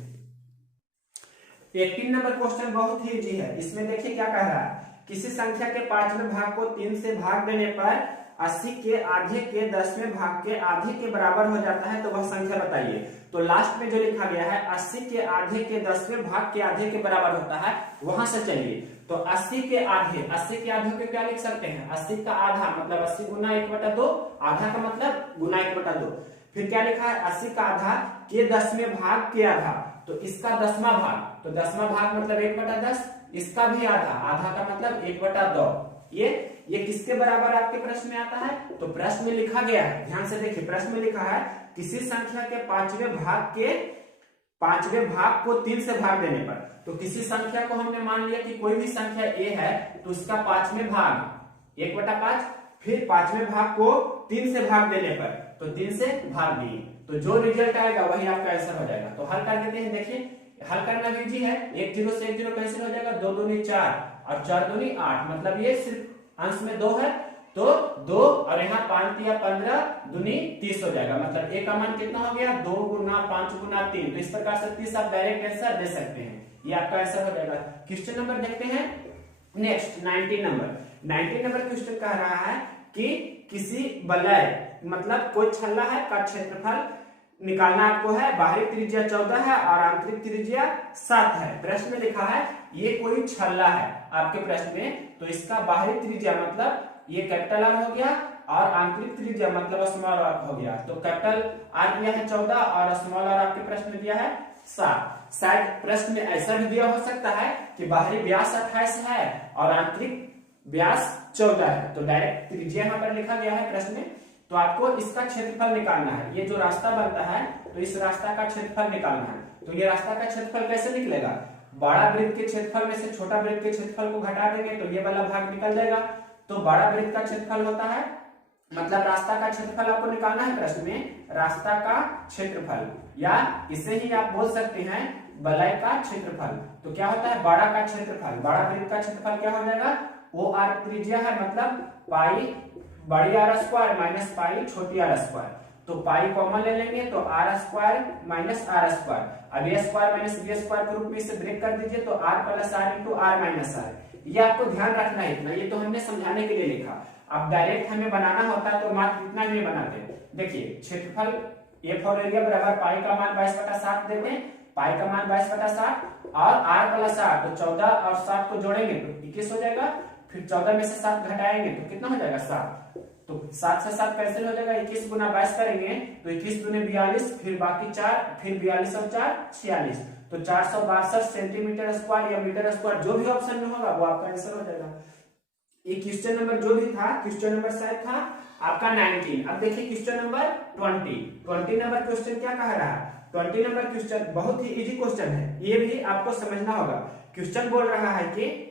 18 नंबर क्वेश्चन बहुत ही इजी है। इसमें देखिए क्या कह रहा है, किसी संख्या के 5वें भाग को 3 से भाग देने पर 80 के आधे के 10वें भाग के आधे के बराबर हो जाता है, तो वह संख्या बताइए। तो लास्ट में जो लिखा गया है 80 के आधे के 10वें भाग के आधे के बराबर होता है, वहां से चलिए। तो 80 के आधे, 80 के आधे को क्या लिख सकते हैं, 80 का आधा मतलब 80 गुना 1/2, आधा का मतलब गुना 1/2। फिर क्या लिखा है, 80 का आधा के 10वें भाग के आधा, तो इसका 10वां भाग, तो 10वां भाग मतलब 1/10, इसका भी आधा, आधा का मतलब 1/2। ये किसके बराबर आपके प्रश्न में आता है, तो प्रश्न में लिखा गया है, ध्यान से देखिए, प्रश्न में लिखा है किसी संख्या के 5वें भाग को 3 से भाग देने पर। तो किसी संख्या को हमने मान लिया कि कोई भी संख्या a है, तो उसका 5वें भाग 1/5, फिर 5वें भाग को 3 से भाग देने पर, तो 3 से भाग दिए, तो जो रिजल्ट आएगा वही आपका आंसर हो जाएगा। तो हल कर देते हैं। देखिए हल करना भी इजी है, 1 0 से 1 0 कैंसिल हो जाएगा, 2 दूनी 4 और 4 दूनी 8, मतलब ये सिर्फ अंश में 2 है, तो 2 और यहाँ 5 या 15 दूनी 30 हो जाएगा, मतलब a का मान कितना हो गया, 2 गुना 5 गुना 3। तो इस प्रकार से 30 आप डायरेक्ट आंसर दे सकते हैं, ये आपका आंसर हो जाएगा। क्वेश्चन नंबर देखते हैं नेक्स्ट 19 नंबर क्वेश्चन कह रहा है कि किसी वलय मतलब कोई छल्ला है का क्षेत्रफल निकालना आपको है, बाहरी त्रिज्या 14 है और आंतरिक त्रिज्या 7 है। प्रश्न में लिखा है ये कोई छल्ला है आपके प्रश्न में, तो इसका बाहरी त्रिज्या मतलब ये कैपिटल आर हो गया और आंतरिक त्रिज्या मतलब स्मॉल आर हो गया। तो कैपिटल आर दिया है 14 और स्मॉल आर आपके प्रश्न में दिया है 7। शायद प्रश्न में ऐसा भी दिया हो सकता है कि बाहरी व्यास 28 है और आंतरिक व्यास 14 है, तो डायरेक्ट त्रिज्या यहाँ पर लिखा गया है प्रश्न में। तो आपको इसका क्षेत्रफल निकालना है, ये जो रास्ता बनता है तो इस रास्ता का क्षेत्रफल निकालना है। तो ये रास्ता का क्षेत्रफल कैसे निकलेगा, बड़ा वृत्त के क्षेत्रफल में से छोटा वृत्त के क्षेत्रफल को घटा देंगे तो ये वाला भाग निकल जाएगा। तो बड़ा वृत्त का क्षेत्रफल होता है, मतलब रास्ता का क्षेत्रफल आपको निकालना है प्रश्न में, रास्ता का क्षेत्रफल, या इसे ही आप बोल सकते हैं वलय का क्षेत्रफल। तो क्या होता है, बड़ा का क्षेत्रफल, बड़ा वृत्त का क्षेत्रफल क्या हो जाएगा, ओ आर त्रिज्या है, मतलब पाई बड़ी आर स्क्वायर माइनस पाई छोटी आर स्क्वायर। तो पाई कॉमन ले लेंगे तो R square minus R square. अब A square minus B square के रूप में इसे ब्रेक कर दीजिए, तो R plus R into R minus R. ये आपको ध्यान रखना है इतना, ये तो हमने समझाने के लिए लिखा। अब डायरेक्ट हमें बनाना होता है तो मात्र इतना ही बनाते हैं। देखिए क्षेत्रफल ए फॉर एरिया बराबर पाई का मान 22/7 देते हैं, पाई का मान 22/7 और आर प्लस आर, तो 14 और 7 को जोड़ेंगे तो 21 हो जाएगा। फिर 14 में से 7 घटाएंगे तो कितना हो जाएगा 7, तो 7 से 7 कैंसिल हो जाएगा, 21 गुना 22 करेंगे तो 21 दूने 42, फिर बाकी 4, फिर 42 और 4 46, तो 462 सेंटीमीटर स्क्वायर या मीटर स्क्वायर जो भी ऑप्शन में होगा वो आपका आंसर हो जाएगा। ये क्वेश्चन नंबर जो भी था, क्वेश्चन नंबर शायद था आपका 19। अब देखिए क्वेश्चन नंबर 20 नंबर क्वेश्चन क्या कह रहा है, 20 नंबर क्वेश्चन बहुत ही इजी क्वेश्चन है, ये भी आपको समझना होगा। क्वेश्चन बोल रहा है कि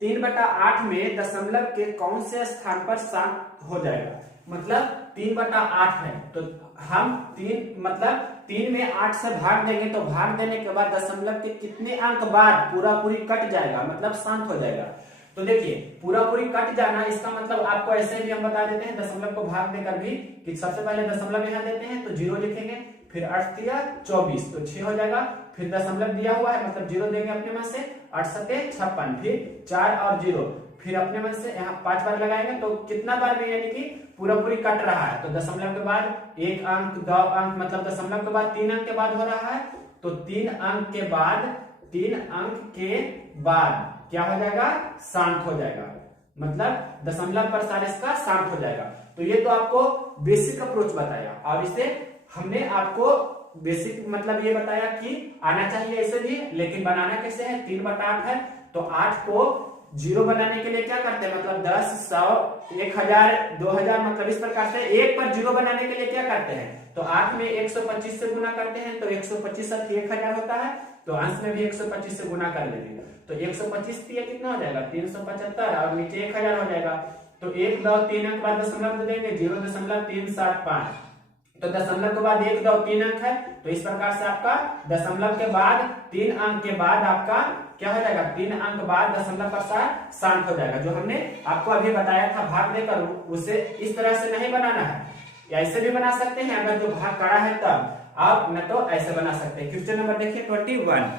3/8 में दशमलव के कौन से स्थान पर शांत हो जाएगा, मतलब 3/8 है, तो हम 3 में 8 से भाग देंगे, तो भाग देने के बाद दशमलव के कितने अंक बाद पूरा पूरी कट जाएगा, मतलब शांत हो जाएगा। तो देखिए पूरा पूरी कट जाना, इसका मतलब आपको ऐसे भी हम बता देते हैं दशमलव को भाग देकर भी, कि सबसे पहले दशमलव यहाँ देते हैं तो 0 लिखेंगे, फिर 8 या 24 तो 6 हो जाएगा, फिर दशमलव दिया हुआ है मतलब 0 देंगे अपने मन से, 8 7 56, फिर 4 और 0, फिर अपने मन से यहाँ 5 बार लगाएंगे, तो कितना बार में यानी कि पूरा पूरी कट रहा है, तो दशमलव के बाद 1 अंक 2 अंक, मतलब दशमलव के बाद 3 अंक के बाद हो रहा है, तो 3 अंक के बाद क्या हो जाएगा, शांत हो जाएगा, मतलब दशमलव पर सारे इसका शांत हो जाएगा। तो ये तो आपको बेसिक अप्रोच बताया, और इसे हमने आपको बेसिक मतलब ये बताया कि आना चाहिए ऐसे भी, लेकिन बनाना कैसे है, 3/8 है, तो 8 को 0 बनाने के लिए क्या करते हैं, मतलब 10 100 1000 2000, मतलब इस प्रकार से 1 पर 0 बनाने के लिए क्या करते हैं, तो 8 में 125 से गुना करते हैं, तो 125 अर्थ 1000 होता है, तो अंश में भी 125 से गुना कर लेंगे, तो 125 कितना हो जाएगा 375 और नीचे 1000 हो जाएगा। तो 1 2 3 अंक बाद दशमलव दे देंगे 0.375, तो दशमलव के बाद 1 2 3 अंक है, तो इस प्रकार से आपका दशमलव के बाद 3 अंक के बाद आपका क्या हो जाएगा, 3 अंक बाद दशमलव का स्थान शांत हो जाएगा। जो हमने आपको अभी बताया था भाग देकर, उसे इस तरह से नहीं बनाना है, या ऐसे भी बना सकते हैं अगर जो भाग कड़ा है तब, आप न तो ऐसे बना सकते हैं। क्वेश्चन नंबर देखिए 21।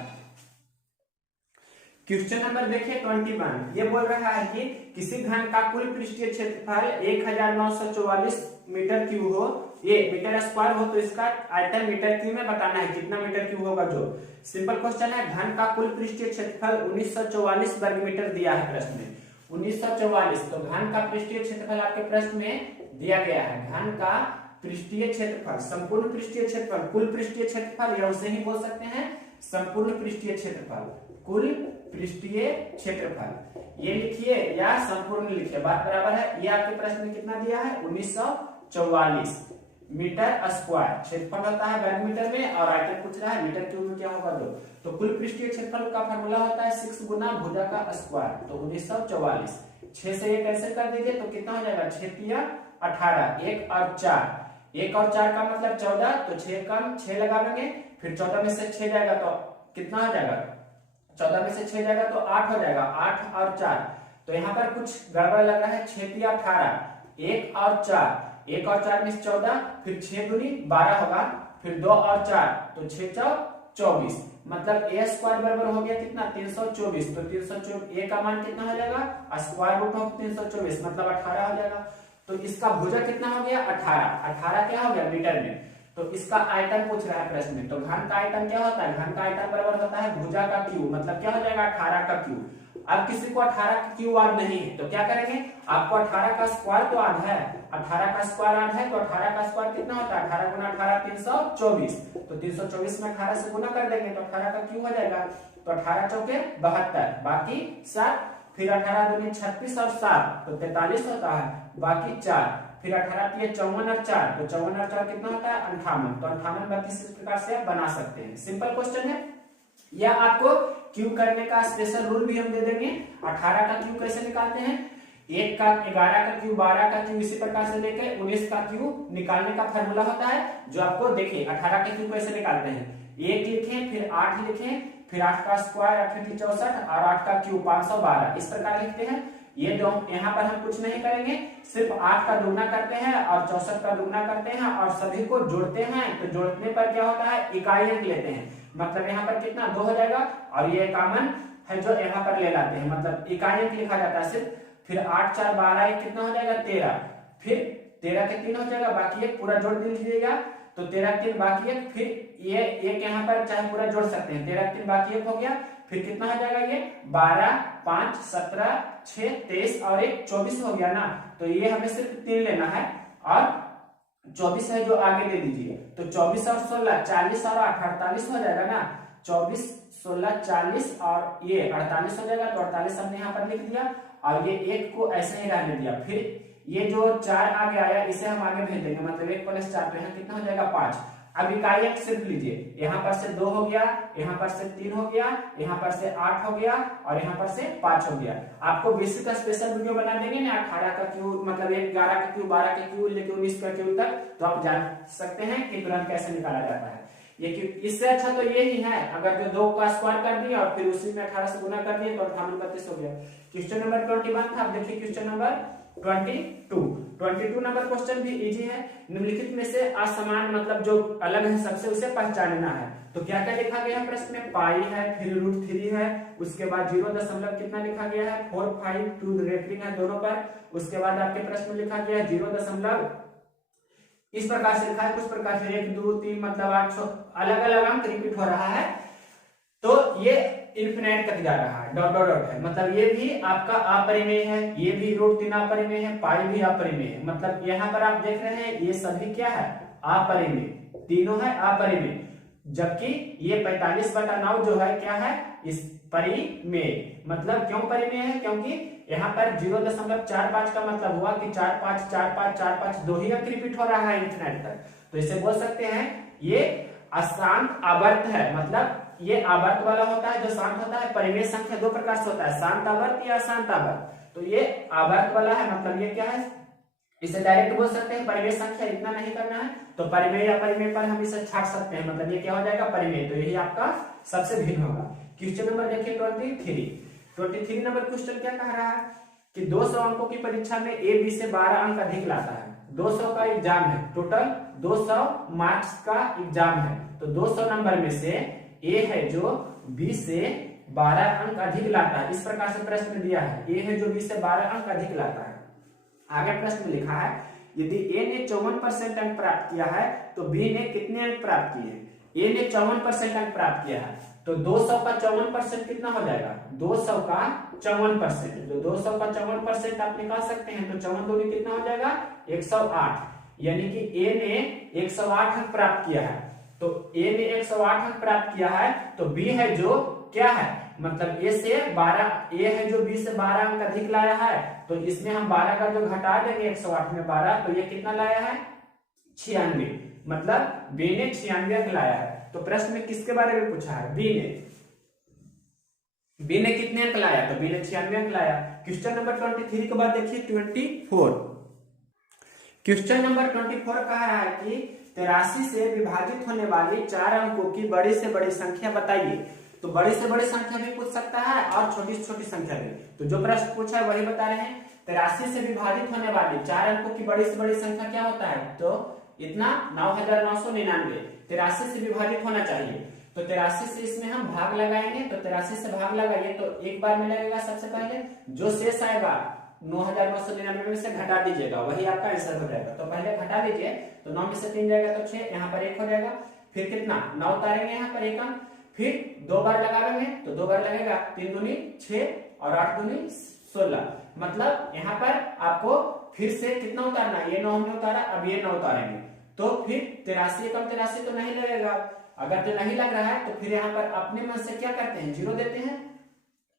क्वेश्चन नंबर देखिए 21, ये बोल रहा है कि किसी घन का कुल पृष्ठीय क्षेत्रफल 1944 मीटर क्यूब हो, ये मीटर स्क्वायर हो, तो इसका आयतन मीटर क्यूब में बताना है कितना मीटर क्यूब होगा। जो सिंपल क्वेश्चन है, घन का कुल पृष्ठीय क्षेत्रफल 1944 वर्ग मीटर दिया है प्रश्न में, 1944। तो घन का पृष्ठीय क्षेत्रफल आपके प्रश्न में दिया गया है, घन का पृष्ठीय क्षेत्रफल, संपूर्ण पृष्ठीय क्षेत्रफल, कुल पृष्ठीय क्षेत्रफल, या उसे ही बोल सकते हैं संपूर्ण पृष्ठीय क्षेत्रफल, कुल पृष्ठीय क्षेत्रफल, ये लिखिए या संपूर्ण लिखिए, बात बराबर है। ये आपके प्रश्न में कितना दिया है, 1944 मीटर स्क्वायर क्षेत्रफल होता है वर्ग मीटर में, और आयतन पूछ रहा है मीटर क्यूब में क्या होगा दो। तो कुल पृष्ठीय क्षेत्रफल का फॉर्मूला होता है 6 गुना भुजा का स्क्वायर, तो 1944, 6 से ये कैंसिल कर दीजिए तो कितना हो जाएगा, 6 तिया 18, 1 और 4, 1 और 4 का मतलब 14, तो 6 कम 6 लगाएंगे, फिर 14 में से 6 जाएगा तो कितना हो जाएगा, 14 में से 6 जाएगा तो 8 हो जाएगा, 8 और 4, तो यहाँ पर कुछ गड़बड़ लग रहा है, 6 तिया 18, 1 और 4, 1 और 4 में 14, फिर 6 दूनी 12 होगा, फिर 2 और 4, तो 6 चौक 24, मतलब ए स्क्वायर बराबर हो गया कितना, 324, तो 324 ए का मान कितना हो जाएगा, स्क्वायर रूट ऑफ 324 मतलब 18 हो जाएगा। तो इसका भुजा कितना हो गया, 18, 18 क्या हो गया मीटर में, तो इसका आयतन पूछ रहा है प्रश्न में। तो घन का आयतन क्या होता है, घन का आयतन बराबर होता है भुजा का क्यूब, मतलब क्या हो जाएगा 18 का क्यूब। अब किसी को 18 का क्यूब याद नहीं है तो क्या करेंगे, आपको 18 का स्क्वायर तो याद है, 18 का स्क्वायर याद है, तो 18 का स्क्वायर कितना होता है, 18 गुना 18 324, तो 324 में 18 से गुना कर देंगे तो 18 का क्यूब हो जाएगा, तो 18 चौके 72, बाकी 7, फिर 18 दूनी 36 और 7 तो 43 होता है, बाकी 4, फिर 18 तिया 54 और 4, तो 54 और 4 कितना होता है 58, तो 58 32 इस प्रकार से आप बना सकते हैं। सिंपल क्वेश्चन है, या आपको क्यूब करने का स्पेशल रूल भी हम दे देंगे। 18 का क्यूब कैसे निकालते हैं, 1 का 11 का क्यूब 12 का क्यूब इसी प्रकार से लेके 19 का क्यूब निकालने का फॉर्मूला होता है, जो आपको देखिए 18 का क्यूब कैसे निकालते हैं, 1 लिखें फिर 8 लिखें, फिर 8 का स्क्वायर 8 64 और 8 का क्यूब 512, इस प्रकार लिखते हैं। ये दो यहाँ पर हम कुछ नहीं करेंगे, सिर्फ 8 का दुगना करते हैं और 64 का दुगना करते हैं और सभी को जोड़ते हैं, तो जोड़ने पर क्या होता है, इकाई अंक लेते हैं, मतलब यहाँ पर कितना 2 हो जाएगा, और ये कॉमन है जो यहाँ पर ले लाते हैं, मतलब इकाई अंक लिखा जाता है सिर्फ। फिर 8 4 12 1 कितना हो जाएगा 13, फिर 13 के 3 हो जाएगा, बाकी एक पूरा जोड़ दीजिएगा, तो 13 3 बाकी एक, फिर ये एक यहाँ पर चाहे पूरा जोड़ सकते हैं, 13 3 बाकी एक हो गया, फिर कितना हो जाएगा ये 12 5 17 6 23 और 1 24 हो गया ना, तो ये हमें सिर्फ 3 लेना है और 24 है जो आगे दे दीजिए, तो 24 और 16 40 और 8 48 हो जाएगा ना, 24 16 40 और ये 48 हो जाएगा, तो 48 हमने यहाँ पर लिख दिया और ये 1 को ऐसे ही रहने दिया। फिर ये जो 4 आगे आया इसे हम आगे भेज देंगे, मतलब 1 + 4 तो यहाँ कितना हो जाएगा 5। अब इकाई अंक सिर्फ लीजिए, यहाँ पर से 2 हो गया, यहाँ पर से 3 हो गया, यहाँ पर से 8 हो गया और यहाँ पर से 5 हो गया। आपको बेसिक का स्पेशल वीडियो बना देंगे ना, 18 का क्यूब मतलब 11 का क्यूब 12 का क्यूब लेके 19 का क्यूब तक, तो आप जान सकते हैं कि तुरंत कैसे निकाला जाता है। ये इससे अच्छा तो ये ही है, अगर जो 2 का स्क्वायर कर दिया और फिर उसी में 18 से गुना कर दिए तो 58 32 हो गया। क्वेश्चन नंबर 21 था, अब देखिए क्वेश्चन नंबर 22 नंबर क्वेश्चन भी इजी है। निम्नलिखित में से असमान मतलब जो अलग है सबसे, उसे पहचानना है। तो क्या क्या लिखा गया है प्रश्न में, पाई है, फिर √3 है, उसके बाद 0 कितना लिखा गया है 4 5 2 रेटिंग है दोनों पर, उसके बाद आपके प्रश्न में लिखा गया है 0 इस प्रकार से लिखा है, कुछ प्रकार से 1 2 3 मतलब 800 अलग अलग अंक रिपीट हो रहा है, तो ये इन्फिनाइट तक जा रहा है, डॉट डॉट डॉट है, मतलब ये भी आपका अपरिमेय है, ये भी √3 अपरिमेय है, पाई भी अपरिमेय है, मतलब यहाँ पर आप देख रहे हैं ये सभी क्या है अपरिमेय, तीनों है अपरिमेय, जबकि ये 45/9 जो है क्या है इस परिमेय। मतलब क्यों परिमेय है, क्योंकि यहाँ पर 0.45 का मतलब हुआ कि 4 5 4 5 4 5 दो ही अंक रिपीट हो रहा है इन्फिनाइट तक, तो इसे बोल सकते हैं ये अशांत आवर्त है, मतलब ये आवर्त वाला होता है, जो शांत होता है परिमेय संख्या 2 प्रकार से होता है, शांत आवर्त या अशांत आवर्त, तो ये आवर्त वाला है, मतलब ये क्या है इसे डायरेक्ट बोल सकते हैं परिमेय संख्या, इतना नहीं करना है तो परिमेय या परिमेय पर हम इसे छाट सकते हैं, मतलब ये क्या हो जाएगा परिमेय, तो यही आपका सबसे भिन्न होगा। क्वेश्चन नंबर देखिए 23 नंबर क्वेश्चन क्या कह रहा है कि 200 अंकों की परीक्षा में ए बी से 12 अंक अधिक लाता है। 200 का एग्जाम है, टोटल 200 मार्क्स का एग्जाम है, तो 200 नंबर में से ए है जो बी से 12 अंक अधिक लाता है। इस प्रकार से प्रश्न दिया है, ए है जो बी से 12 अंक अधिक लाता है। आगे प्रश्न में लिखा है यदि ए ने 54% अंक प्राप्त किया है तो बी ने कितने अंक प्राप्त किए हैं। ए ने 54% अंक प्राप्त किया है तो 200 का 54% कितना हो जाएगा, 200 का 54%, जो 200 का 54% आप निकाल सकते हैं तो 54 दूनी कितना हो जाएगा 108, यानी कि ए ने 108 अंक प्राप्त किया है। तो ए ने 108 अंक प्राप्त किया है तो बी है जो क्या है, मतलब ए से 12, ए है जो बी से 12 अंक अधिक लाया है, तो इसमें हम 12 का जो घटा देंगे 108 में 12, तो ये कितना लाया है 96, मतलब बी ने 96 अंक लाया है। तो प्रश्न में किसके बारे में पूछा है, बी ने कितने अंक लाया, तो बी ने 96 अंक लाया। क्वेश्चन नंबर 23 के बाद देखिए 24, क्वेश्चन नंबर 24 कह रहा है कि 83 से विभाजित होने वाली 4 अंकों की बड़ी से बड़ी संख्या बताइए। तो बड़ी से बड़ी संख्या भी पूछ सकता है और छोटी से छोटी संख्या भी, तो जो प्रश्न पूछा है वही बता रहे हैं। 83 से विभाजित होने वाली 4 अंकों की बड़ी से बड़ी संख्या क्या होता है, तो इतना 9999, 83 से विभाजित होना चाहिए। तो 83 से इसमें हम भाग लगाएंगे, तो 83 से भाग लगाइए तो एक बार में लगेगा, सबसे पहले जो शेष आएगा 9999 में से घटा दीजिएगा, वही आपका आंसर हो जाएगा। तो पहले घटा दीजिए, तो 9 में से 3 जाएगा तो 6, यहाँ पर 1 हो जाएगा, फिर कितना 9 उतारेंगे यहाँ पर 1 अंक, फिर 2 बार लगाएंगे तो 2 बार लगेगा, 3 दूनी 6 और 8 दूनी 16, मतलब यहाँ पर आपको फिर से कितना उतारना है, ये 9 हमने उतारा, अब ये 9 उतारेंगे, तो फिर 83 कम 83 तो नहीं लगेगा। अगर तो नहीं लग रहा है तो फिर यहाँ पर अपने मन से क्या करते हैं, 0 देते हैं।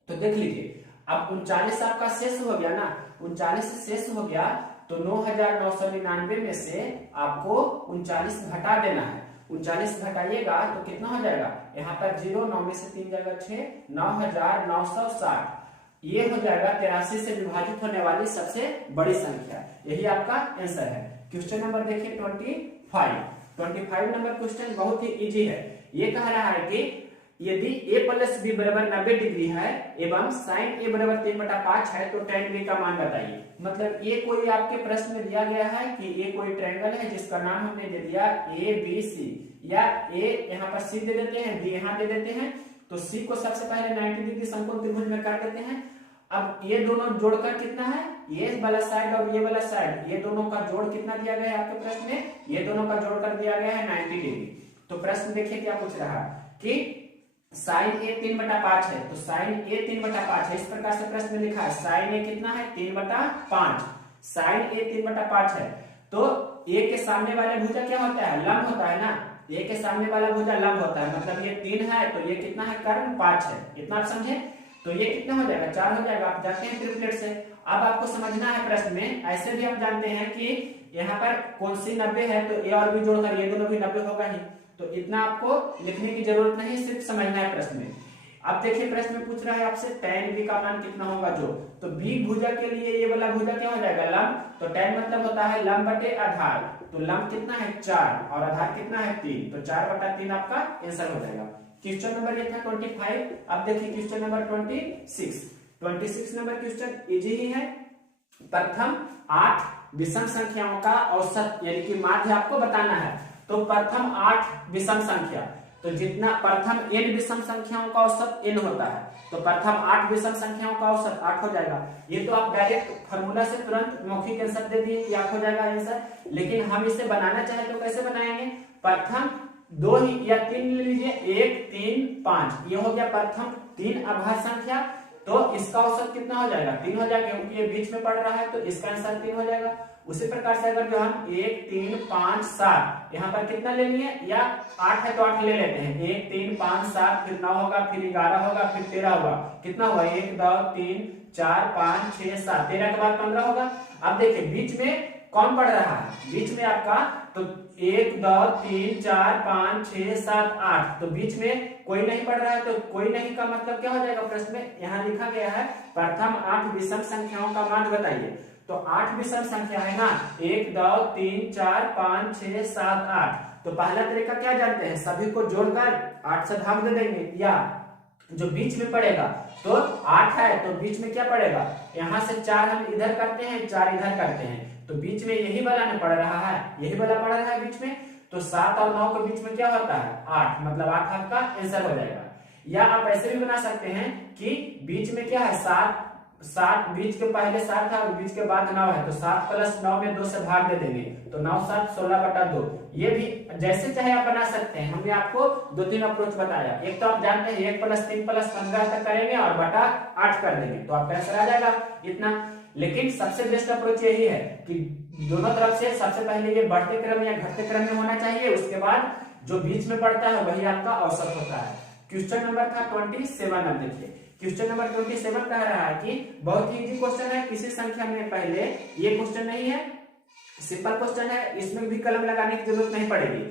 तो देख लीजिए अब 39 आपका शेष हो गया ना, 39 से शेष हो गया तो 9999 में से आपको 39 घटा देना है। 39 घटाइएगा तो कितना हो जाएगा, यहाँ पर 0, 9 में से 3 जाएगा 6, 9960, ये हो जाएगा 83 से विभाजित होने वाली सबसे बड़ी संख्या, यही आपका आंसर है। क्वेश्चन नंबर देखिए 25 नंबर क्वेश्चन बहुत ही इजी है। ये कह रहा है कि यदि a प्लस बी बराबर 90 डिग्री है एवं साइन a बराबर 3/5 है तो tan b का मान बताइए। मतलब ये कोई आपके प्रश्न में दिया गया है कि ये कोई ट्रायंगल है जिसका नाम हमने दे दिया ABC, या a यहाँ पर c दे देते हैं, b यहाँ दे देते हैं, तो c को सबसे पहले 90 डिग्री समकोण त्रिभुज में काट देते हैं। अब ये दोनों जोड़कर कितना है, ये वाला साइड और ये वाला साइड, ये दोनों का जोड़ कितना दिया गया है आपके प्रश्न में, ये दोनों का जोड़ कर दिया गया है 90 डिग्री। तो प्रश्न देखिए क्या पूछ रहा है कि साइन a 3/5 है, तो साइन a 3/5 है, इस प्रकार से प्रश्न में लिखा है साइन a कितना है 3/5, साइन a 3/5 है, तो a के सामने वाला भुजा क्या होता है, लंब होता है ना, a के सामने वाला भुजा लंब होता है, मतलब ये 3 है तो ये कितना है कर्ण 5 है, इतना आप समझे, तो ये कितना हो जाएगा 4 हो जाएगा। आप जानते हैं ट्रिपलेट से, अब आपको समझना है प्रश्न में, ऐसे भी हम जानते हैं कि यहाँ पर कौन सी 90 है तो a और b जोड़कर ये दोनों भी 90 होगा ही, तो इतना आपको लिखने की जरूरत नहीं, सिर्फ समझना है प्रश्न में। अब देखिए प्रश्न में पूछ रहा है आपसे tan b का मान कितना होगा, जो तो b भुजा के लिए ये वाला भुजा क्या हो जाएगा लंब, तो tan मतलब होता है लंब बटे आधार, तो लंब कितना है 4 और आधार कितना है 3, तो 4/3 आपका आंसर हो जाएगा। क्वेश्चन नंबर ये था 25। अब देखिए question number 26 number question easy ही है। प्रथम 8 विषम संख्याओं का औसत यानी कि माध्य आपको बताना है। तो प्रथम 8 विषम संख्या, तो जितना प्रथम n विषम संख्याओं का औसत n होता है, तो प्रथम 8 विषम संख्याओं का औसत 8 हो जाएगा। ये तो आप डायरेक्ट फार्मूला से तुरंत मौखिक आंसर दे दिए कि 8 हो जाएगा आंसर, लेकिन हम इसे बनाना चाहे तो कैसे बनाएंगे, प्रथम 2 ही या 3 ले लीजिए, 1 3 5, ये हो गया प्रथम 3 अभाज्य संख्या, तो इसका औसत कितना हो जाएगा 3 हो जाएगा, क्योंकि ये बीच में पड़ रहा है तो इसका आंसर 3 हो जाएगा। उसी प्रकार से अगर जो हम 1 3 5 7 यहाँ पर कितना ले लिए, या 8 है तो 8 ले लेते हैं, 1 3 5 7, फिर 9 होगा, फिर 11 होगा, फिर 13 होगा, कितना हुआ 1 2 3 4 5 6 7, 13 के बाद 15 होगा। अब देखिए बीच में कौन पड़ रहा है, बीच में आपका तो 1 2 3 4 5 6 7 8, तो बीच में कोई नहीं पड़ रहा है, तो कोई नहीं का मतलब क्या हो जाएगा, प्रश्न में यहाँ लिखा गया है प्रथम 8 विषम संख्याओं का मान बताइए। तो 8 विषम संख्या है ना, 1 2 3 4 5 6 7 8। तो पहला तरीका क्या जानते हैं, सभी को जोड़कर 8 से भाग दे देंगे, या जो बीच में पड़ेगा तो 8 है तो बीच में क्या पड़ेगा, यहाँ से 4 हम इधर करते हैं 4 इधर करते हैं, तो बीच में यही वाला ना पड़ रहा है, यही वाला पड़ रहा है बीच में, तो 7 और 9 के बीच में क्या होता है 8, मतलब 8 आपका आंसर हो जाएगा। या आप ऐसे भी बना सकते हैं कि बीच में क्या है 7 बीच के पहले 7 था और बीच के बाद 9 है, तो 7 + 9 में 2 से भाग दे देंगे, तो 9 7 16/2। ये भी जैसे चाहे आप बना सकते हैं, हमने आपको 2-3 अप्रोच बताया। एक तो आप जानते हैं 1 + 3 + 15 तक करेंगे और बटा 8 कर देंगे, तो आपका आंसर आ जाएगा इतना। लेकिन सबसे बेस्ट अप्रोच यही है कि दोनों तरफ से सबसे पहले ये बढ़ते क्रम या घटते क्रम में होना चाहिए, उसके बाद जो बीच में पड़ता है वही आपका औसत होता है। क्वेश्चन नंबर था 27। अब देखिए क्वेश्चन नंबर 27 कह रहा है कि बहुत ही इजी क्वेश्चन है, किसी संख्या में पहले, ये क्वेश्चन नहीं है, सिंपल क्वेश्चन है, इसमें भी कलम लगाने की जरूरत नहीं पड़ेगी।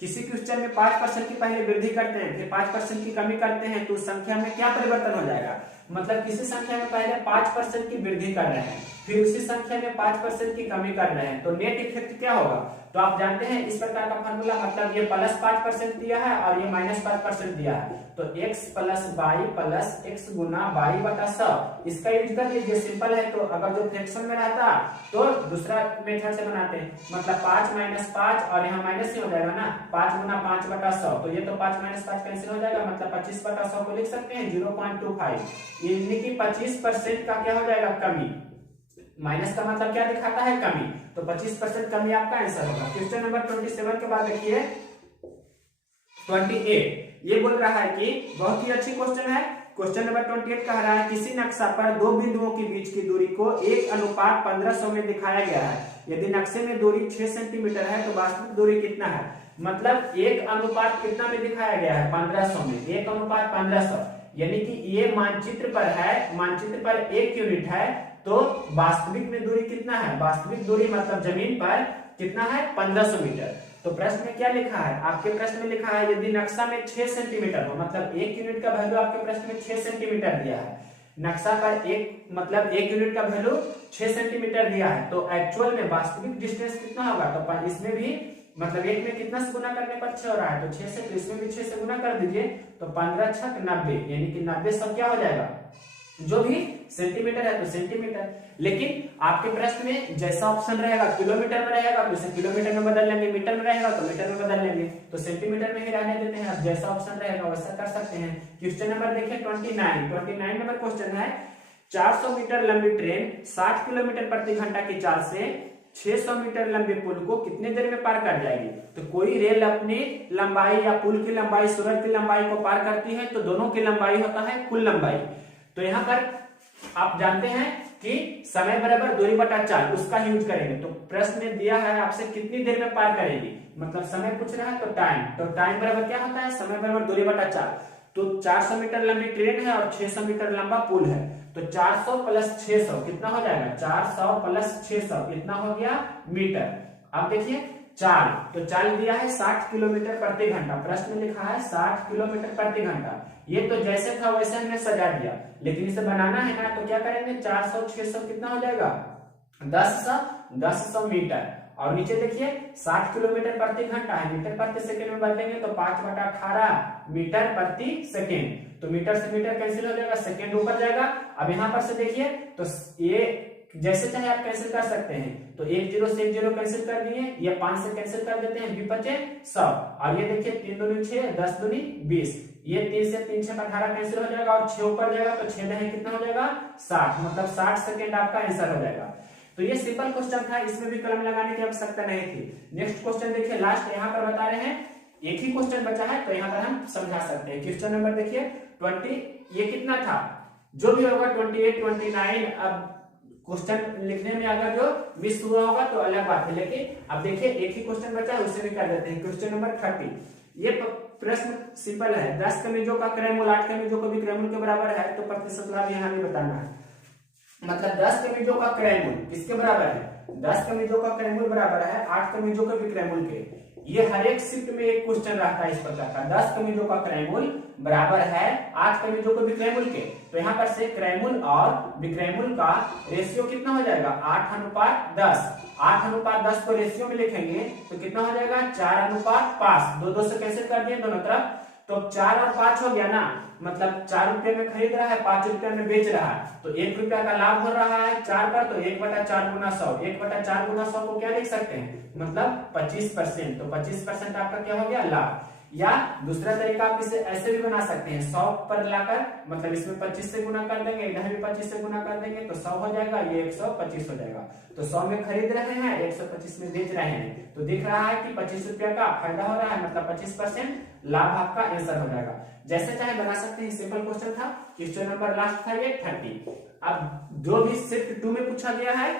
किसी क्वेश्चन में 5% की पहले वृद्धि करते हैं फिर 5% की कमी करते हैं, तो उस संख्या में क्या परिवर्तन हो जाएगा, मतलब किसी संख्या में पहले 5% की वृद्धि कर रहे हैं फिर उसी संख्या में 5% की कमी कर रहे हैं, तो नेट इफेक्ट क्या होगा, तो आप जानते हैं इस प्रकार का फार्मूला, मतलब ये +5% दिया है और ये -5% दिया है, तो x + y + x गुना y/100 इसका यूज कर लीजिए, सिंपल है। तो अगर जो फ्रैक्शन में रहता तो दूसरा मेथड से बनाते हैं, मतलब 5 - 5 और यहाँ माइनस ही हो जाएगा ना, 5 गुना 5/100, तो ये तो 5 - 5 कैंसिल हो जाएगा, मतलब 25/100 को लिख सकते हैं 0.25, यानी कि 25% का क्या हो जाएगा कमी, माइनस का मतलब क्या दिखाता है कमी, तो 25% कमी आपका आंसर होगा। क्वेश्चन नंबर 27 के बाद देखिए 28, ये बोल रहा है कि बहुत ही अच्छी क्वेश्चन है। क्वेश्चन नंबर 28 कह रहा है किसी नक्शा पर दो बिंदुओं के बीच की दूरी को 1:1500 में दिखाया गया है, यदि नक्शे में दूरी 6 सेंटीमीटर है तो वास्तविक दूरी कितना है, मतलब 1 अनुपात कितना में दिखाया गया है 1500 में, 1:1500, यानी कि ये मानचित्र पर है, मानचित्र पर 1 यूनिट है, तो वास्तविक में दूरी कितना है, वास्तविक दूरी मतलब जमीन पर कितना है 1500 मीटर। तो प्रश्न में क्या लिखा है, आपके प्रश्न में लिखा है यदि नक्शा में 6 सेंटीमीटर हो, मतलब 1 यूनिट का वैल्यू आपके प्रश्न में 6 सेंटीमीटर दिया है, नक्शा पर मतलब 1 यूनिट का वैल्यू 6 सेंटीमीटर दिया है, तो एक्चुअल में वास्तविक डिस्टेंस कितना होगा, तो इसमें भी मतलब 1 में कितना से गुना करने पर 6 हो रहा है, तो 6 से, तो इसमें भी 6 से गुना कर दीजिए, तो 15 छक 90, यानी कि 90 सब क्या हो जाएगा, जो भी सेंटीमीटर है तो सेंटीमीटर। लेकिन आपके प्रश्न में जैसा ऑप्शन रहेगा किलोमीटर में रहेगा तो इसे किलोमीटर में बदल लेंगे, मीटर में रहेगा तो मीटर में बदल लेंगे, तो सेंटीमीटर में ही रहने देते हैं, अब जैसा ऑप्शन रहेगा वैसा कर सकते हैं। क्वेश्चन नंबर देखिए 29 नंबर क्वेश्चन है 400 मीटर लंबी ट्रेन 60 किलोमीटर प्रति घंटा की चाल से 600 मीटर लंबे पुल को कितने देर में पार कर जाएगी, तो कोई रेल अपनी लंबाई या पुल की लंबाई सूरज की लंबाई को पार करती है, तो दोनों की लंबाई होता है कुल लंबाई। तो यहाँ पर आप जानते हैं कि समय बराबर दूरी बटा चाल, उसका यूज करेंगे, तो प्रश्न में दिया है आपसे कितनी देर में पार करेगी, मतलब समय पूछ रहा है, तो टाइम बराबर क्या होता है समय बराबर दूरी बटा चाल, तो 400 मीटर लंबी ट्रेन है और 600 मीटर लंबा पुल है, तो 400 + 600 कितना हो जाएगा, 400 + 600 कितना हो गया मीटर। अब देखिए चाल, तो चाल दिया है 60 किलोमीटर प्रति घंटा, प्रश्न में लिखा है 60 किलोमीटर प्रति घंटा, ये तो जैसे था वैसे हमने सजा दिया, लेकिन इसे बनाना है ना, तो क्या करेंगे 400 600 कितना हो जाएगा 1000 मीटर, और नीचे देखिए 60 किलोमीटर प्रति घंटा है, मीटर प्रति सेकंड में बदलेंगे तो 5/18 मीटर प्रति सेकंड, तो मीटर से मीटर कैंसिल हो जाएगा, सेकंड ऊपर जाएगा। अब यहाँ पर से देखिए तो ये जैसे चाहे आप कैंसिल कर सकते हैं, तो 1 0 से 1 0 कैंसिल कर दिए, ये 5 से कैंसिल कर देते हैं, 2 5 100, और ये देखिए 3 दूनी 6 10 दूनी 20, ये 3 से 3 6 18 कैंसिल हो जाएगा और 6 ऊपर जाएगा, तो 6 है कितना हो जाएगा 60, मतलब 60 सेकंड आपका आंसर हो जाएगा। तो ये सिंपल क्वेश्चन था, इसमें भी कलम लगाने की आवश्यकता नहीं थी। नेक्स्ट क्वेश्चन देखिए, लास्ट यहाँ पर बता रहे हैं, एक ही क्वेश्चन बचा है, तो यहाँ पर हम समझा सकते हैं। क्वेश्चन नंबर देखिए 20, ये कितना था, जो भी होगा 28 29, अब क्वेश्चन लिखने में अगर जो मिस हुआ होगा तो अलग बात है, लेकिन अब देखिए एक ही क्वेश्चन बचा है, उससे भी कर देते हैं। क्वेश्चन नंबर 30, ये प्रश्न सिंपल है, 10 कमीजों का क्रयमूल्य 8 कमीजों को भी क्रयमूल्य के बराबर है, तो प्रतिशत लाभ यहाँ भी बताना है, मतलब 10 कमीजों का क्रयमूल्य किसके बराबर है, 10 कमीजों का क्रयमूल्य बराबर है 8 कमीजों के भी क्रयमूल्य के, ये हर एक शिफ्ट में एक क्वेश्चन रहता है इस प्रकार का। 10 कमीजों का क्रयमूल्य बराबर है 8 कमीजों को विक्रयमूल्य के। तो यहाँ पर से क्रयमूल्य और विक्रयमूल्य का रेशियो कितना हो जाएगा 8:10। 8:10 को रेशियो में लिखेंगे तो कितना हो जाएगा 4:5। दो से कैंसिल कर दिए दोनों तरफ, तो 4 और 5 हो गया ना, मतलब 4 रुपए में खरीद रहा है, 5 रुपए में बेच रहा है, तो 1 रुपया का लाभ हो रहा है 4 पर, तो 1/4 गुना 100। 1/4 गुना 100 को क्या लिख सकते हैं, मतलब 25%। तो 25% आपका क्या हो गया लाभ। या दूसरा तरीका आप इसे ऐसे भी बना सकते हैं, 100 पर लाकर मतलब इसमें 25 से गुना कर देंगे, इधर भी 25 से गुना कर देंगे तो 100 हो जाएगा, ये 125 हो जाएगा। तो 100 में खरीद रहे हैं, 125 में बेच रहे हैं, तो दिख रहा है कि 25 रुपया का फायदा हो रहा है, मतलब 25% लाभ आपका आंसर हो जाएगा। जैसे चाहे बना सकते हैं, सिंपल क्वेश्चन था। क्वेश्चन नंबर लास्ट था ये 30। अब जो भी शिफ्ट 2 में पूछा गया है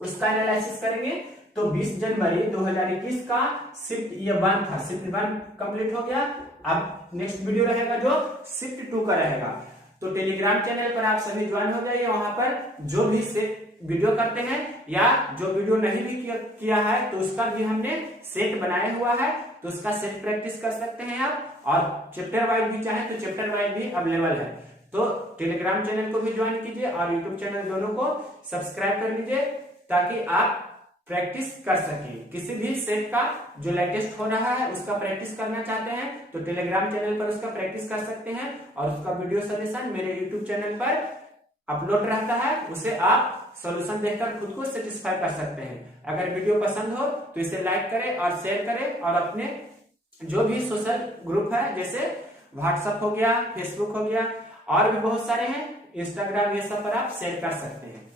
उसका एनालिसिस करेंगे। तो 20 जनवरी 2021 का शिफ्ट ये 1 था, शिफ्ट 1 कंप्लीट हो गया। अब नेक्स्ट वीडियो रहेगा जो शिफ्ट 2 का रहेगा। तो टेलीग्राम चैनल पर आप सभी ज्वाइन हो जाइए, वहां पर जो भी वीडियो करते हैं या जो वीडियो नहीं भी किया है तो उसका भी हमने सेट बनाया हुआ है, तो उसका सेट प्रैक्टिस कर सकते हैं आप। और चैप्टर वाइज भी चाहे तो चैप्टर वाइज भी अवेलेबल है। तो टेलीग्राम चैनल को भी ज्वाइन कीजिए और यूट्यूब चैनल दोनों को सब्सक्राइब कर लीजिए, ताकि आप प्रैक्टिस कर सके। किसी भी सेट का जो लेटेस्ट हो रहा है उसका प्रैक्टिस करना चाहते हैं तो टेलीग्राम चैनल पर उसका प्रैक्टिस कर सकते हैं, और उसका वीडियो सॉल्यूशन मेरे यूट्यूब चैनल पर अपलोड रहता है, उसे आप सॉल्यूशन देखकर खुद को सेटिस्फाई कर सकते हैं। अगर वीडियो पसंद हो तो इसे लाइक करें और शेयर करें, और अपने जो भी सोशल ग्रुप है जैसे व्हाट्सएप हो गया, फेसबुक हो गया, और भी बहुत सारे हैं, इंस्टाग्राम, ये सब पर आप शेयर कर सकते हैं।